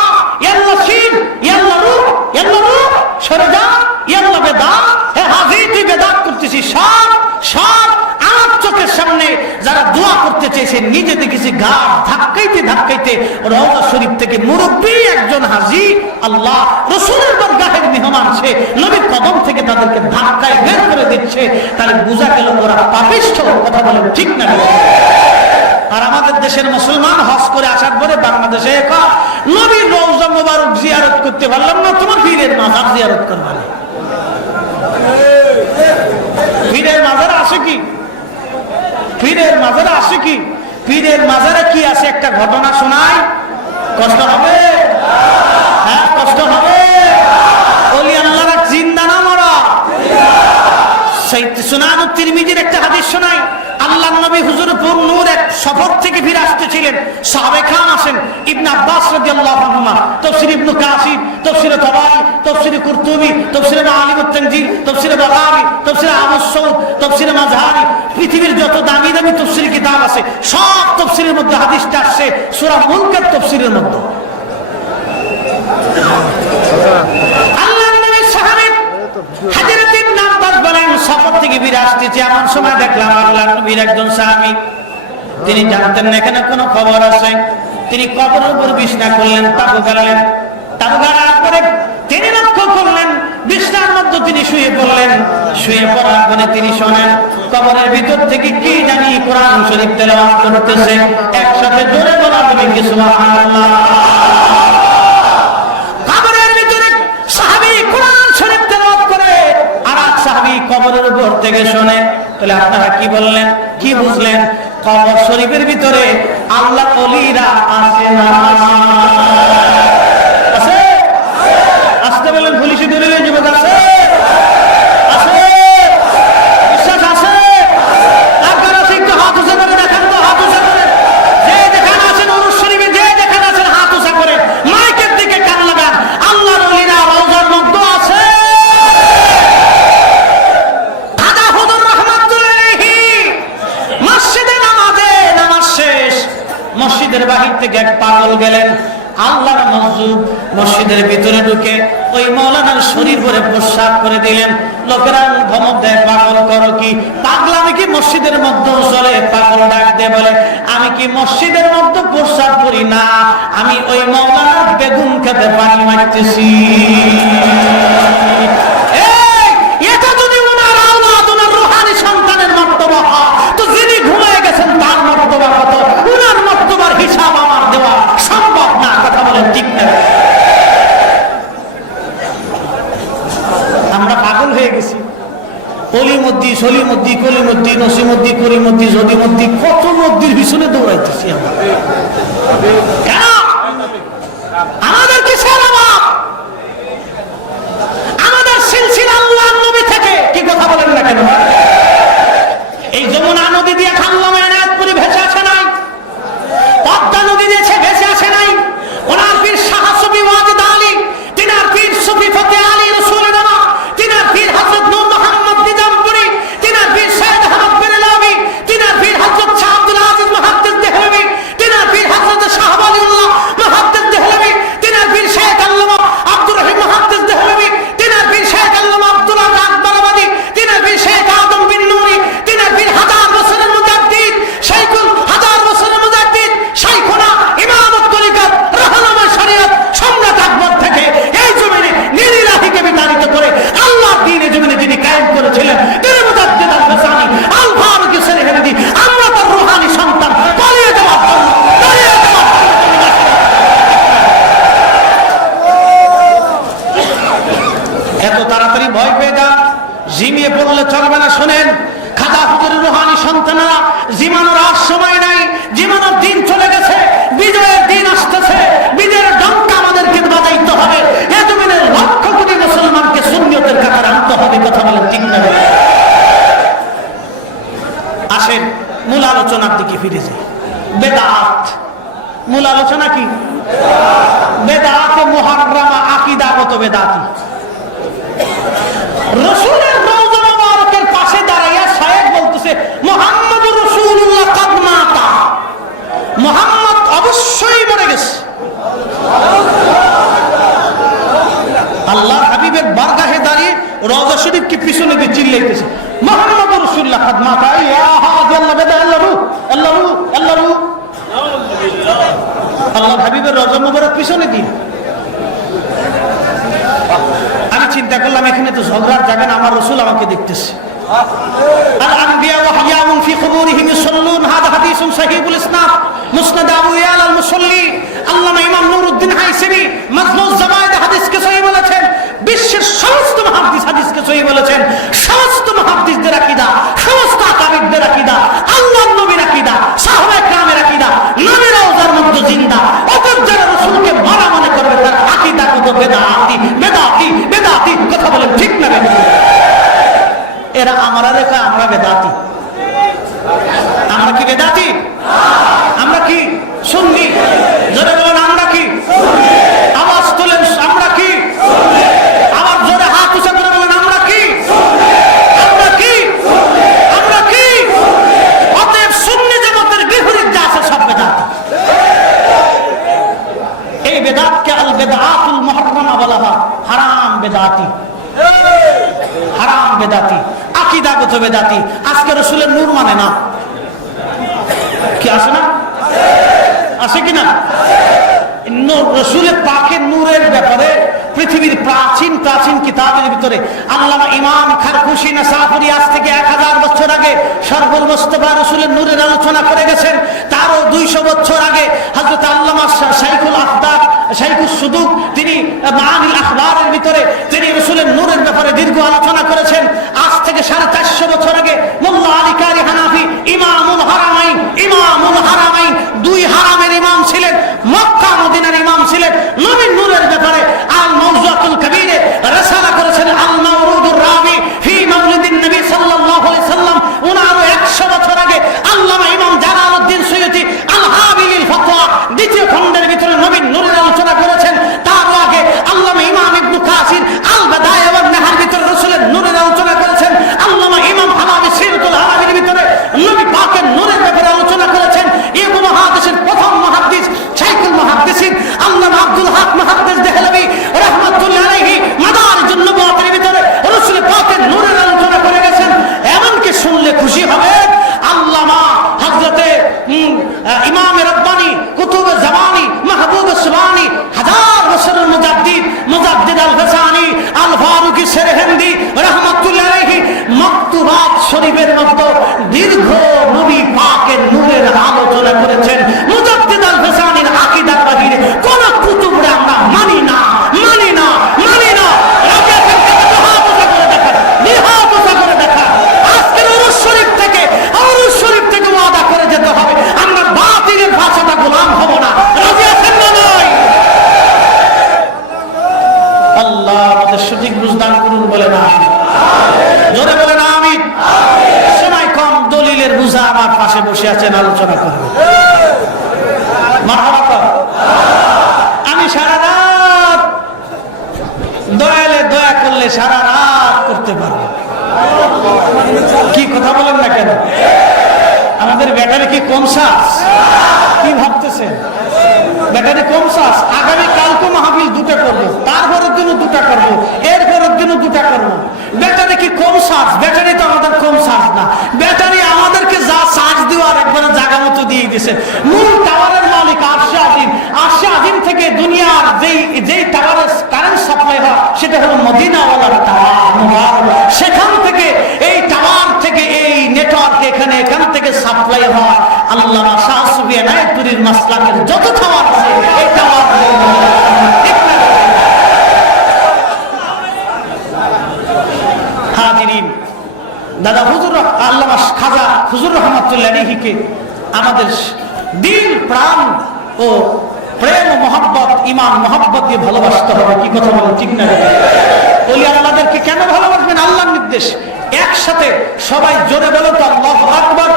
ইয়াল্লাহ শিন, ইয়াল্লাহ রূহ, ইয়াল্লাহ রূহ সরে যা, ইয়াল্লাহ বেদা। হে হাজি তুই বেদাত করতেছিস। সব সব আমার চোখের সামনে যারা দোয়া করতে চেয়েছে, নিজে দেখেছি ঘাট ধাক্কাইতে ধাক্কাইতে রওজা শরীফ থেকে মুরব্বী একজন হাজি, আল্লাহ রাসূলের বারগাহের মেহমান, সে নবীর কদম থেকে তাদেরকে ধাক্কায় বের করে দিচ্ছে। তাহলে বোঝা গেল ওরা পাপিষ্ঠ। কথা বলেন ঠিক না? আর আমাদের দেশের মুসলমান হজ করে আসার পরে বাংলাদেশে নবীর রওজা মুবারক জিয়ারত করতে পারলাম না, তোমার পীরের মাজার জিয়ারত করবা না। পীরের মাজারে আসে কি? পীরের মাজারে আসে কি? পীরের মাজারে কি আছে? একটা ঘটনা শোনাই, কষ্ট হবে? হ্যাঁ কষ্ট হবে। ওলি আল্লাহরা জিন্দা না মরা? সুনান তিরমিজির একটা হাদিস শোনাই। আল্লাহর নবী হুজুরপুর নূর এক সফর থেকে ফিরে আসতেছিলেন। সাহাবে কেরাম আসেন, ইবনে আব্বাস রাদিয়াল্লাহু আনহুমা, তাফসীর ইবনে কাসির, তাফসীর তাবারি, তাফসীর কুরতুবী, তাফসীর আলিমুত তানজিল, তাফসীর বাগাবী, তাফসীর আবু সৌদ, তাফসীর মাযহারি, পৃথিবীর যত দামি দামি তাফসীর কিতাব আছে সব তাফসীরের মধ্যে হাদিসটা আসছে সূরা মুলকের তাফসীরের মধ্যে। আল্লাহর নবীর সাহাবী হযরত ইবনে আব্বাস বলেন সফর থেকে ফিরে আসতেছি, এমন সময় দেখলাম আল্লাহর নবীর একজন সাহাবী, তিনি জানতেন না এখানে কোনো খবর আছে। তিনি কবরের উপর বিছনা করলেন, তাবু গাড়লেন। তাবু গাড়ার পরে তিনি লক্ষ্য করলেন বিছনার মধ্যে তিনি শুয়ে পড়লেন। শুয়ে পড়ার পরে তিনি শোনেন কবরের ভিতর থেকে কি জানি কোরআন শরীফ তেলাওয়াত করতেছে। একসাথে জোরে বলা হবে কি সুবহানাল্লাহ। কবরের ভিতরে সাহাবী কোরআন শরীফ তেলাওয়াত করে, আর এক সাহাবী কবরের উপর থেকে শোনে। তাহলে আপনারা কি বললেন, কি বুঝলেন? কবর শরীফের ভিতরে আল্লাহ ওলিরা আছে না? আছে? আসতে বলেন, পুলিশে ধরে নিয়ে যুবক আছে? আছে? বিশ্বাস আছে? আপনার আছে? একটু হাত উঁচা করে দেখান তো, হাত উঁচা করে। যে যেখানে আছেন ওরস শরীফে, যে যেখানে আছেন হাত উঁচা করে মাইকের দিকে কান লাগান। আল্লাহর ওলিরা রওজার মধ্যে আছে। খাজা হুজুর রাহমাতুল্লাহ আলাইহি মসজিদে নামাজে নামাজ শেষ, মসজিদের বাহির থেকে এক পাগল গেলেন আল্লাহর মসজিদ, মসজিদের ভিতরে ঢুকে ওই মাওলানার শরীর ভরে প্রস্রাব করে দিলেন। লোকেরা ধমক দেয়, পাগল করো কি? পাগলামি কি মসজিদের মধ্যে চলে? পাগল ডাক দিয়ে বলে, আমি কি মসজিদের মধ্যে প্রস্রাব করি না, আমি ওই মাওলানার বেগুন খেতে পানি মারতেছি। এটা যদি ওনার আওলাদ, ওনার রূহানি সন্তানের মর্তবা হয়, তো যিনি ঘুমিয়ে গেছেন তার মর্তবা নসিমদ্দি, করিমদ্দি, যদিমদ্দি, কত মদ্দির পিছনে দৌড়াইতেছি আমরা। কেন? আমাদের কিসের অভাব? আমাদের সিলসিলা আল্লাহর নবী থেকে। কি কথা বলেন না কেন? এই যমুনা নদী দিয়ে আল্লামা এনায়েতপুরী ভেসে আসে নাই, পদ্মা নদী দিয়ে ভেসে আসে নাই। ওনার পীর শাহ সুফি ওয়াজিদ আলী, তিনার পীর সুফি ফতে আলী রাসূলুল্লাহ, তিনার পীর হযরত নূর মুহাম্মদ নিজামপুরী, তিনার পীর সৈয়দ আহমদ বেরেলভী, তিনার পীর হযরত শাহ আব্দুল আজিজ মুহাদ্দিস দেহলভী, তিনার পীর হযরত শাহ ওয়ালিউল্লাহ মুহাদ্দিস দেহলভী, তিনার পীর শেখ আল্লামা আব্দুর রহিম মুহাদ্দিস দেহলভী, তিনার পীর শেখ আল্লামা আব্দুল আকবরাবাদী, তিনার পীর শেখ আদম বিন নূরী, তিনার পীর হাজার বছরের মুজাদ্দিদ শাইখুল হাজার বছরের মুজাদ্দিদ শাইখুনা ইমামত তরিকত রাহনুমা শরীয়ত সম্রাট আকবর থেকে এই জমিনে নিরিলাহিকে বিতাড়িত করে আল্লাহর দ্বীনে জমিনে যিনি কায়েম করেছিলেন তিনি মুজাদ্দিদ আল হাসানী আল ফারুক সেরেহেদি। আমরা তার রূহানি সন্তান, পালিয়ে যাওয়ার জন্য এত তাড়াতাড়ি ভয় পেয়ে যান, জিমিয়ে পড়লে চলবে না। শোনেন, খাজা হুজুরের রূহানি সন্তানেরা জিমানোর আর সময় নাই, জিমানোর দিন চলে গেছে, বিজয়ের দিন আসতেছে, বিজয়ের ডঙ্কা আমাদেরকে বাজাইতে হবে। এ জমিনের লক্ষ কোটি মুসলমানকে সুন্নিয়তের কাতারে আনতে হবে। কথা বলেন ঠিক না? আসেন মূল আলোচনার দিকে ফিরে যাই। বেদাত, মূল আলোচনা কি? বেদাতে মুহাররামা, আকীদাগত বেদাতি। রাসূলের রওজা মুবারকের পাশে দাঁড়াইয়া শায়েখ বলতেছে মুহাম্মদুর রাসূলুল্লাহ কাদ মাতা, মুহাম্মদ অবশ্যই মরে গেছে। আল্লাহর হাবিবের বারগাহে দাঁড়িয়ে রওজা শরীফকে পিছনে দিয়ে চিল্লাইতেছে মুহাম্মদুর রাসূলুল্লাহ কাদ মাতা, ইয়া হাজি আল্লাহ বেদা আল্লাহু আল্লাহু আল্লাহু। আল্লাহর হাবিবের রওজা মুবারক পিছনে দিয়ে আমি চিন্তা করলাম এখানে তো ঝগড়ার জায়গা না, আমার রাসূল আমাকে দেখতেছে। আল আনবিয়া ওয়া হায়াউন ফি কুবুরিহিম ইউসাল্লুন, হাদা হাদিসুন সহিহুল ইসনাদ মুসনাদ আবু ইয়াল আল মুসাল্লি। আল্লামা ইমাম নুরউদ্দিন হাইসিমি মাজমুউজ জাওয়ায়েদ হাদিসকে সহিহ বলেছেন, বিশ্বের সমস্ত মুহাদ্দিস হাদিসকে সহিহ বলেছেন। সমস্ত মুহাদ্দিসদের আকীদা, সমস্ত আকাবিরদের আকীদা, আল্লাহর নবীর আকীদা, সাহাবায়ে কেরামের আকীদা নবীর রওজার মধ্যে জিন্দা। অতএব যারা রাসূলকে মারা মনে করবে তার আকীদা কত বেদাতি বেদাতি বেদাতি। কথা বলেন ঠিক না? এরা আমরা রেখা, আমরা বেদাতি। আমরা কি বেদাতি? আমরা কি সুন্নি? জোরে বলেন আমরা কি? আওয়াজ তোলেন আমরা কি? আবার জোরে হাত উঁচা করে বলেন আমরা কি? আমরা কি? আমরা কি? অতএব সুন্নি জামাতের বিপরীত যা আছে সব বেদাতি। এই বেদাতকে আল বেদাতুল মুহাররামা বলা হয়, হারাম বেদাতি, হারাম বেদাতি, আকীদাগত বেদাতি। আজকে রাসূলের নূর মানে না, কি আসে না? আসে কিনা? রাসূলের পাকের নূরের ব্যাপারে পৃথিবীর প্রাচীন প্রাচীন কিতাবের ভিতরে আল্লামা ইমাম খারকুশি নাসাফুরি আজ থেকে 1000 বছর আগে সরফুল মুস্তাফা রাসূলের নূরের আলোচনা করে গেছেন। তারও 200 বছর আগে হযরত আল্লামা শাইখুল আখদার, শাইখুস সুদুক, তিনি মাআনিল আখবারের ভিতরে তিনি রাসূলের নূরের ব্যাপারে দীর্ঘ আলোচনা করেছেন। আজ থেকে 450 বছর আগে মোল্লা আলী কারি হানাফি ইমামুল হারামাইন, ইমামুল হারামাইন, 2 হারামের ইমাম ছিলেন, মক্কা মদিনার ইমাম ছিলেন। নবীর নূরের ব্যাপারে আল মাওজুআতুল কবীরে রাসালা করেছেন আল মাওরুদুর রাবি ফি মাওলিদিন নবী সাল্লাল্লাহু আলাইহি সাল্লাম। উনারও 100 বছর আগে আল্লামা ইমাম জালালউদ্দিন সুয়ুতি আল হাবিলিল ফাতওয়া দ্বিতীয় খণ্ডের ভিতরে নবীর নূরের আলোচনা করেছেন। তারও আগে আল্লামা ইমাম ইবনে কাসির আল বাদায়া ওয়ান নাহার ভিতরে রাসূলের নূরের রোজা আমার পাশে বসে আছেন, আলোচনা করবে। মারহাবা। আমি সারা রাত দয়ালে দয়া করলে সারা রাত করতে পারবো। কি কথা বলেন না কেন? আমাদের ব্যাটারি কি কম চার্জ? কি ভাবতেছেন? ব্যাটারি কম চার্জ? আগামী কালকে মাহফিল দুটো করবো, তারপরের দিনও দুটা করবো, এরপরের দিনও দুটা করবো। ব্যাটারি কি কম চার্জ? ব্যাটারি তো আমাদের কম চার্জ না। ব্যাটারি আমাদেরকে যা চার্জ দেওয়ার একবারে জায়গা মতো দিয়ে দিয়েছে। মূল টাওয়ারের মালিক আরশে আজিম। আরশে আজিম থেকে দুনিয়ার যেই টাওয়ারের কারেন্ট সাপ্লাই হয় সেটা হলো মদিনাওয়ালার টাওয়ার মুবারক। সেখান থেকে এই টাওয়ার থেকে এই নেটওয়ার্ক এখান থেকে সাপ্লাই হয় আল্লামা শাহ সুফি এনায়েতপুরীর মাসলাকের যত টাওয়ার আছে এই টাওয়ার। হাজিরিন, দাদা হুজুর আল্লামা খাজা হুজুর রহমাতুল্লাহ আলাইহিকে আমাদের দিল প্রাণ ও প্রেম ও মহব্বত, ঈমান মহব্বত দিয়ে ভালোবাসতে হবে। কি কথা বলেন, ঠিক না? ওলি আল্লাহদেরকে কেন ভালোবাসবেন? আল্লাহর নির্দেশ। একসাথে সবাই জোরে বলো তো আল্লাহু আকবার।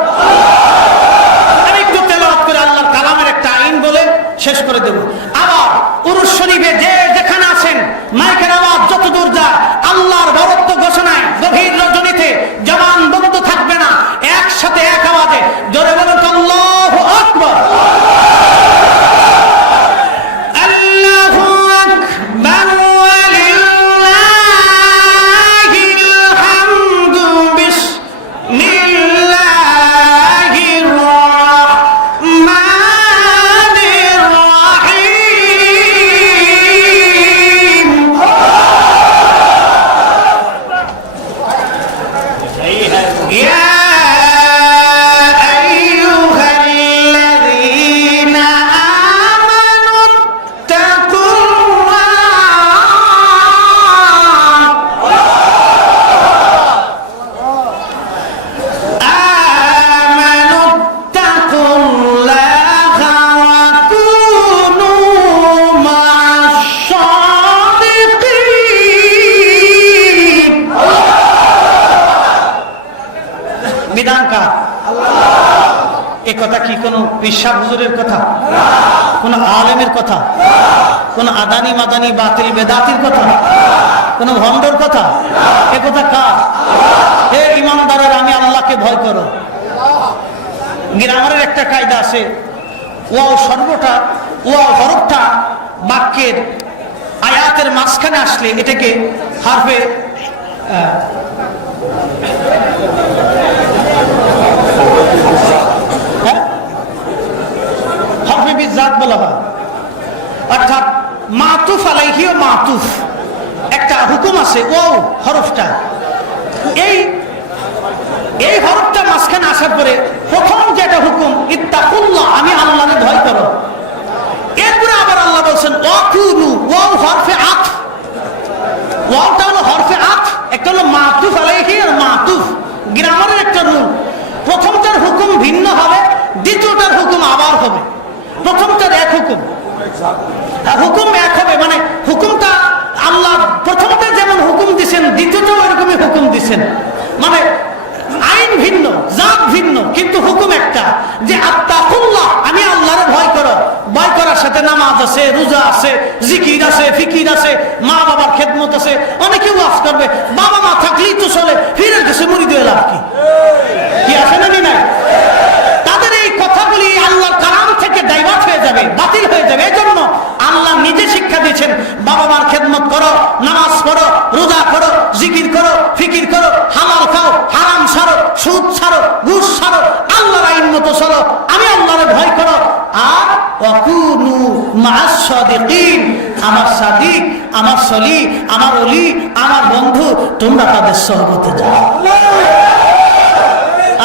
আমি একটু তেলাওয়াত করে আল্লাহর কালামের একটা আইন বলে শেষ করে দেব। আবার উরুস শরীফে যে যেখানে আছেন মাইকের আওয়াজ যত দূর যায় আল্লাহর বরত্ব ঘোষণায় গভীর রজনীতে জবান বন্ধ থাকবে না, একসাথে এক আওয়াজে জোরে বলো তো আল্লাহু আকবার। কথা কি কোন বিশ্বাস হুজুরের কথা? কোন আলেমের কথা? কোন আদানি মাদানি বাতিল বেদাতির কথা? কোন ভণ্ডর কথা? এ কথা কার? হে ইমানদারের, আমি আল্লাহকে ভয় করো। গ্রামারের একটা কায়দা আছে, ওয়াও সর্বটা ওয়াও হরফটা বাক্যের আয়াতের মাঝখানে আসলে এটাকে হারফে হরফে বিজাত বলা হয়। অর্থাৎ মাতুফ আলাইহি ও মাতুফ একটা হুকুম আছে ওয়াও হরফটা। এই হরফটা মাঝখানে আসার পরে প্রথম যেটা হুকুম ইত্তাকুল্লাহ, আমি আল্লাহকে ভয় করো। এরপরে আবার আল্লাহ বলছেন ওয়াকুনু, ওয়াও হরফে আতফ। ওয়াওটা হলো হরফে আতফ, একটা হলো মাতুফ আলাইহি আর মাতুফ। গ্রামারের একটা রুল, প্রথমটার হুকুম ভিন্ন হবে, দ্বিতীয়টার হুকুম আবার হবে। প্রথমটার এক হুকুম, হুকুম এক হবে, মানে হুকুমটা আল্লাহ প্রথমটা যেমন হুকুম দিচ্ছেন দ্বিতীয়টাও এরকমই হুকুম দিচ্ছেন, মানে আইন ভিন্ন, জাত ভিন্ন, কিন্তু হুকুম একটা, যে আত্তাকুল্লাহ, আমি আল্লাহরে ভয় করো। ভয় করার সাথে নামাজ আছে, রোজা আছে, জিকির আছে, ফিকির আছে, মা বাবার খেদমত আছে। অনেকে ওয়াজ করবে বাবা মা থাকলেই তো চলে, ফিরের কাছে মুড়ি দিয়ে লাভ কি আছে নাকি নাই? তাদের এই কথাগুলি আল্লাহর কালাম থেকে ডাইভার্ট হয়ে যাবে, বাতিল হয়ে যাবে। এই জন্য আল্লাহ নিজে শিক্ষা দিয়েছেন, বাবা মার খেদমত করো, নামাজ পড়ো, রোজা করো, জিকির করো, ফিকির করো, হালাল খাও, হারাম ছাড়ো, সুদ ছাড়ো, ঘুষ ছাড়ো, আল্লাহর আইন মতো চলো, আমি আল্লাহরে ভয় করো। আর ওয়াকুনু মা'আস সাদিকিন, আমার সাদিক, আমার সলি, আমার ওলি, আমার বন্ধু, তোমরা তাদের সহবতে যাও।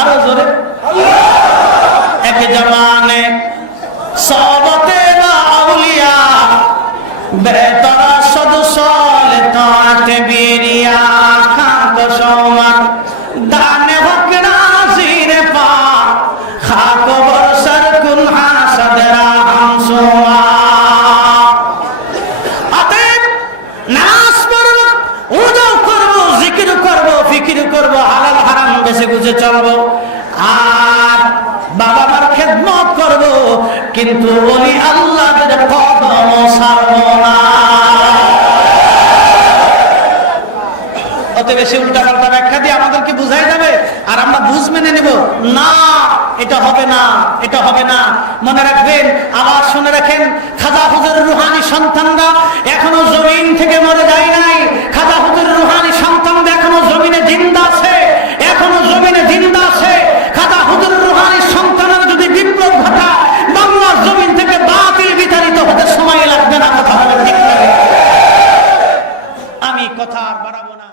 আরো জোরে, এক জমানে সহবতে বা আউলিয়া বেতরা সদু সলে তাতে বিরিয়া খাক সমান দানে হক নাজিরে পা খাক বরসর কুন হাসদরা হামসুয়া। অতএব নামাজ পড়ব, ওযু করব, জিকির করব, ফিকির করব, হালাল হারাম বেছে বুঝে চলবো। আর কিন্তু ওলি আল্লাহর কদম ছাড়ব না। অত বেশি উল্টাপাল্টা ব্যাখ্যা দিয়ে আমাদেরকে বুঝাই যাবে আর আমরা বুঝ মেনে নেব না, এটা হবে না, এটা হবে না। মনে রাখবেন, আবার শুনে রাখেন, খাজা হুজুরের রুহানি সন্তানরা এখনো জমিন থেকে মরে যায় নাই। খাজা হুজুরের রুহানি সন্তানরা এখনো জমিনে জিন্দা আছে, এখনো জমিনে জিন্দা আছে। খাজা হুজুরের রুহানি সন্তানরা যদি বিপ্লব ঘটায়, বাংলার জমিন থেকে বাতিল বিতাড়িত হতে সময় লাগবে না। কথা বলেন ঠিক না? আমি কথা আর বাড়াবো না।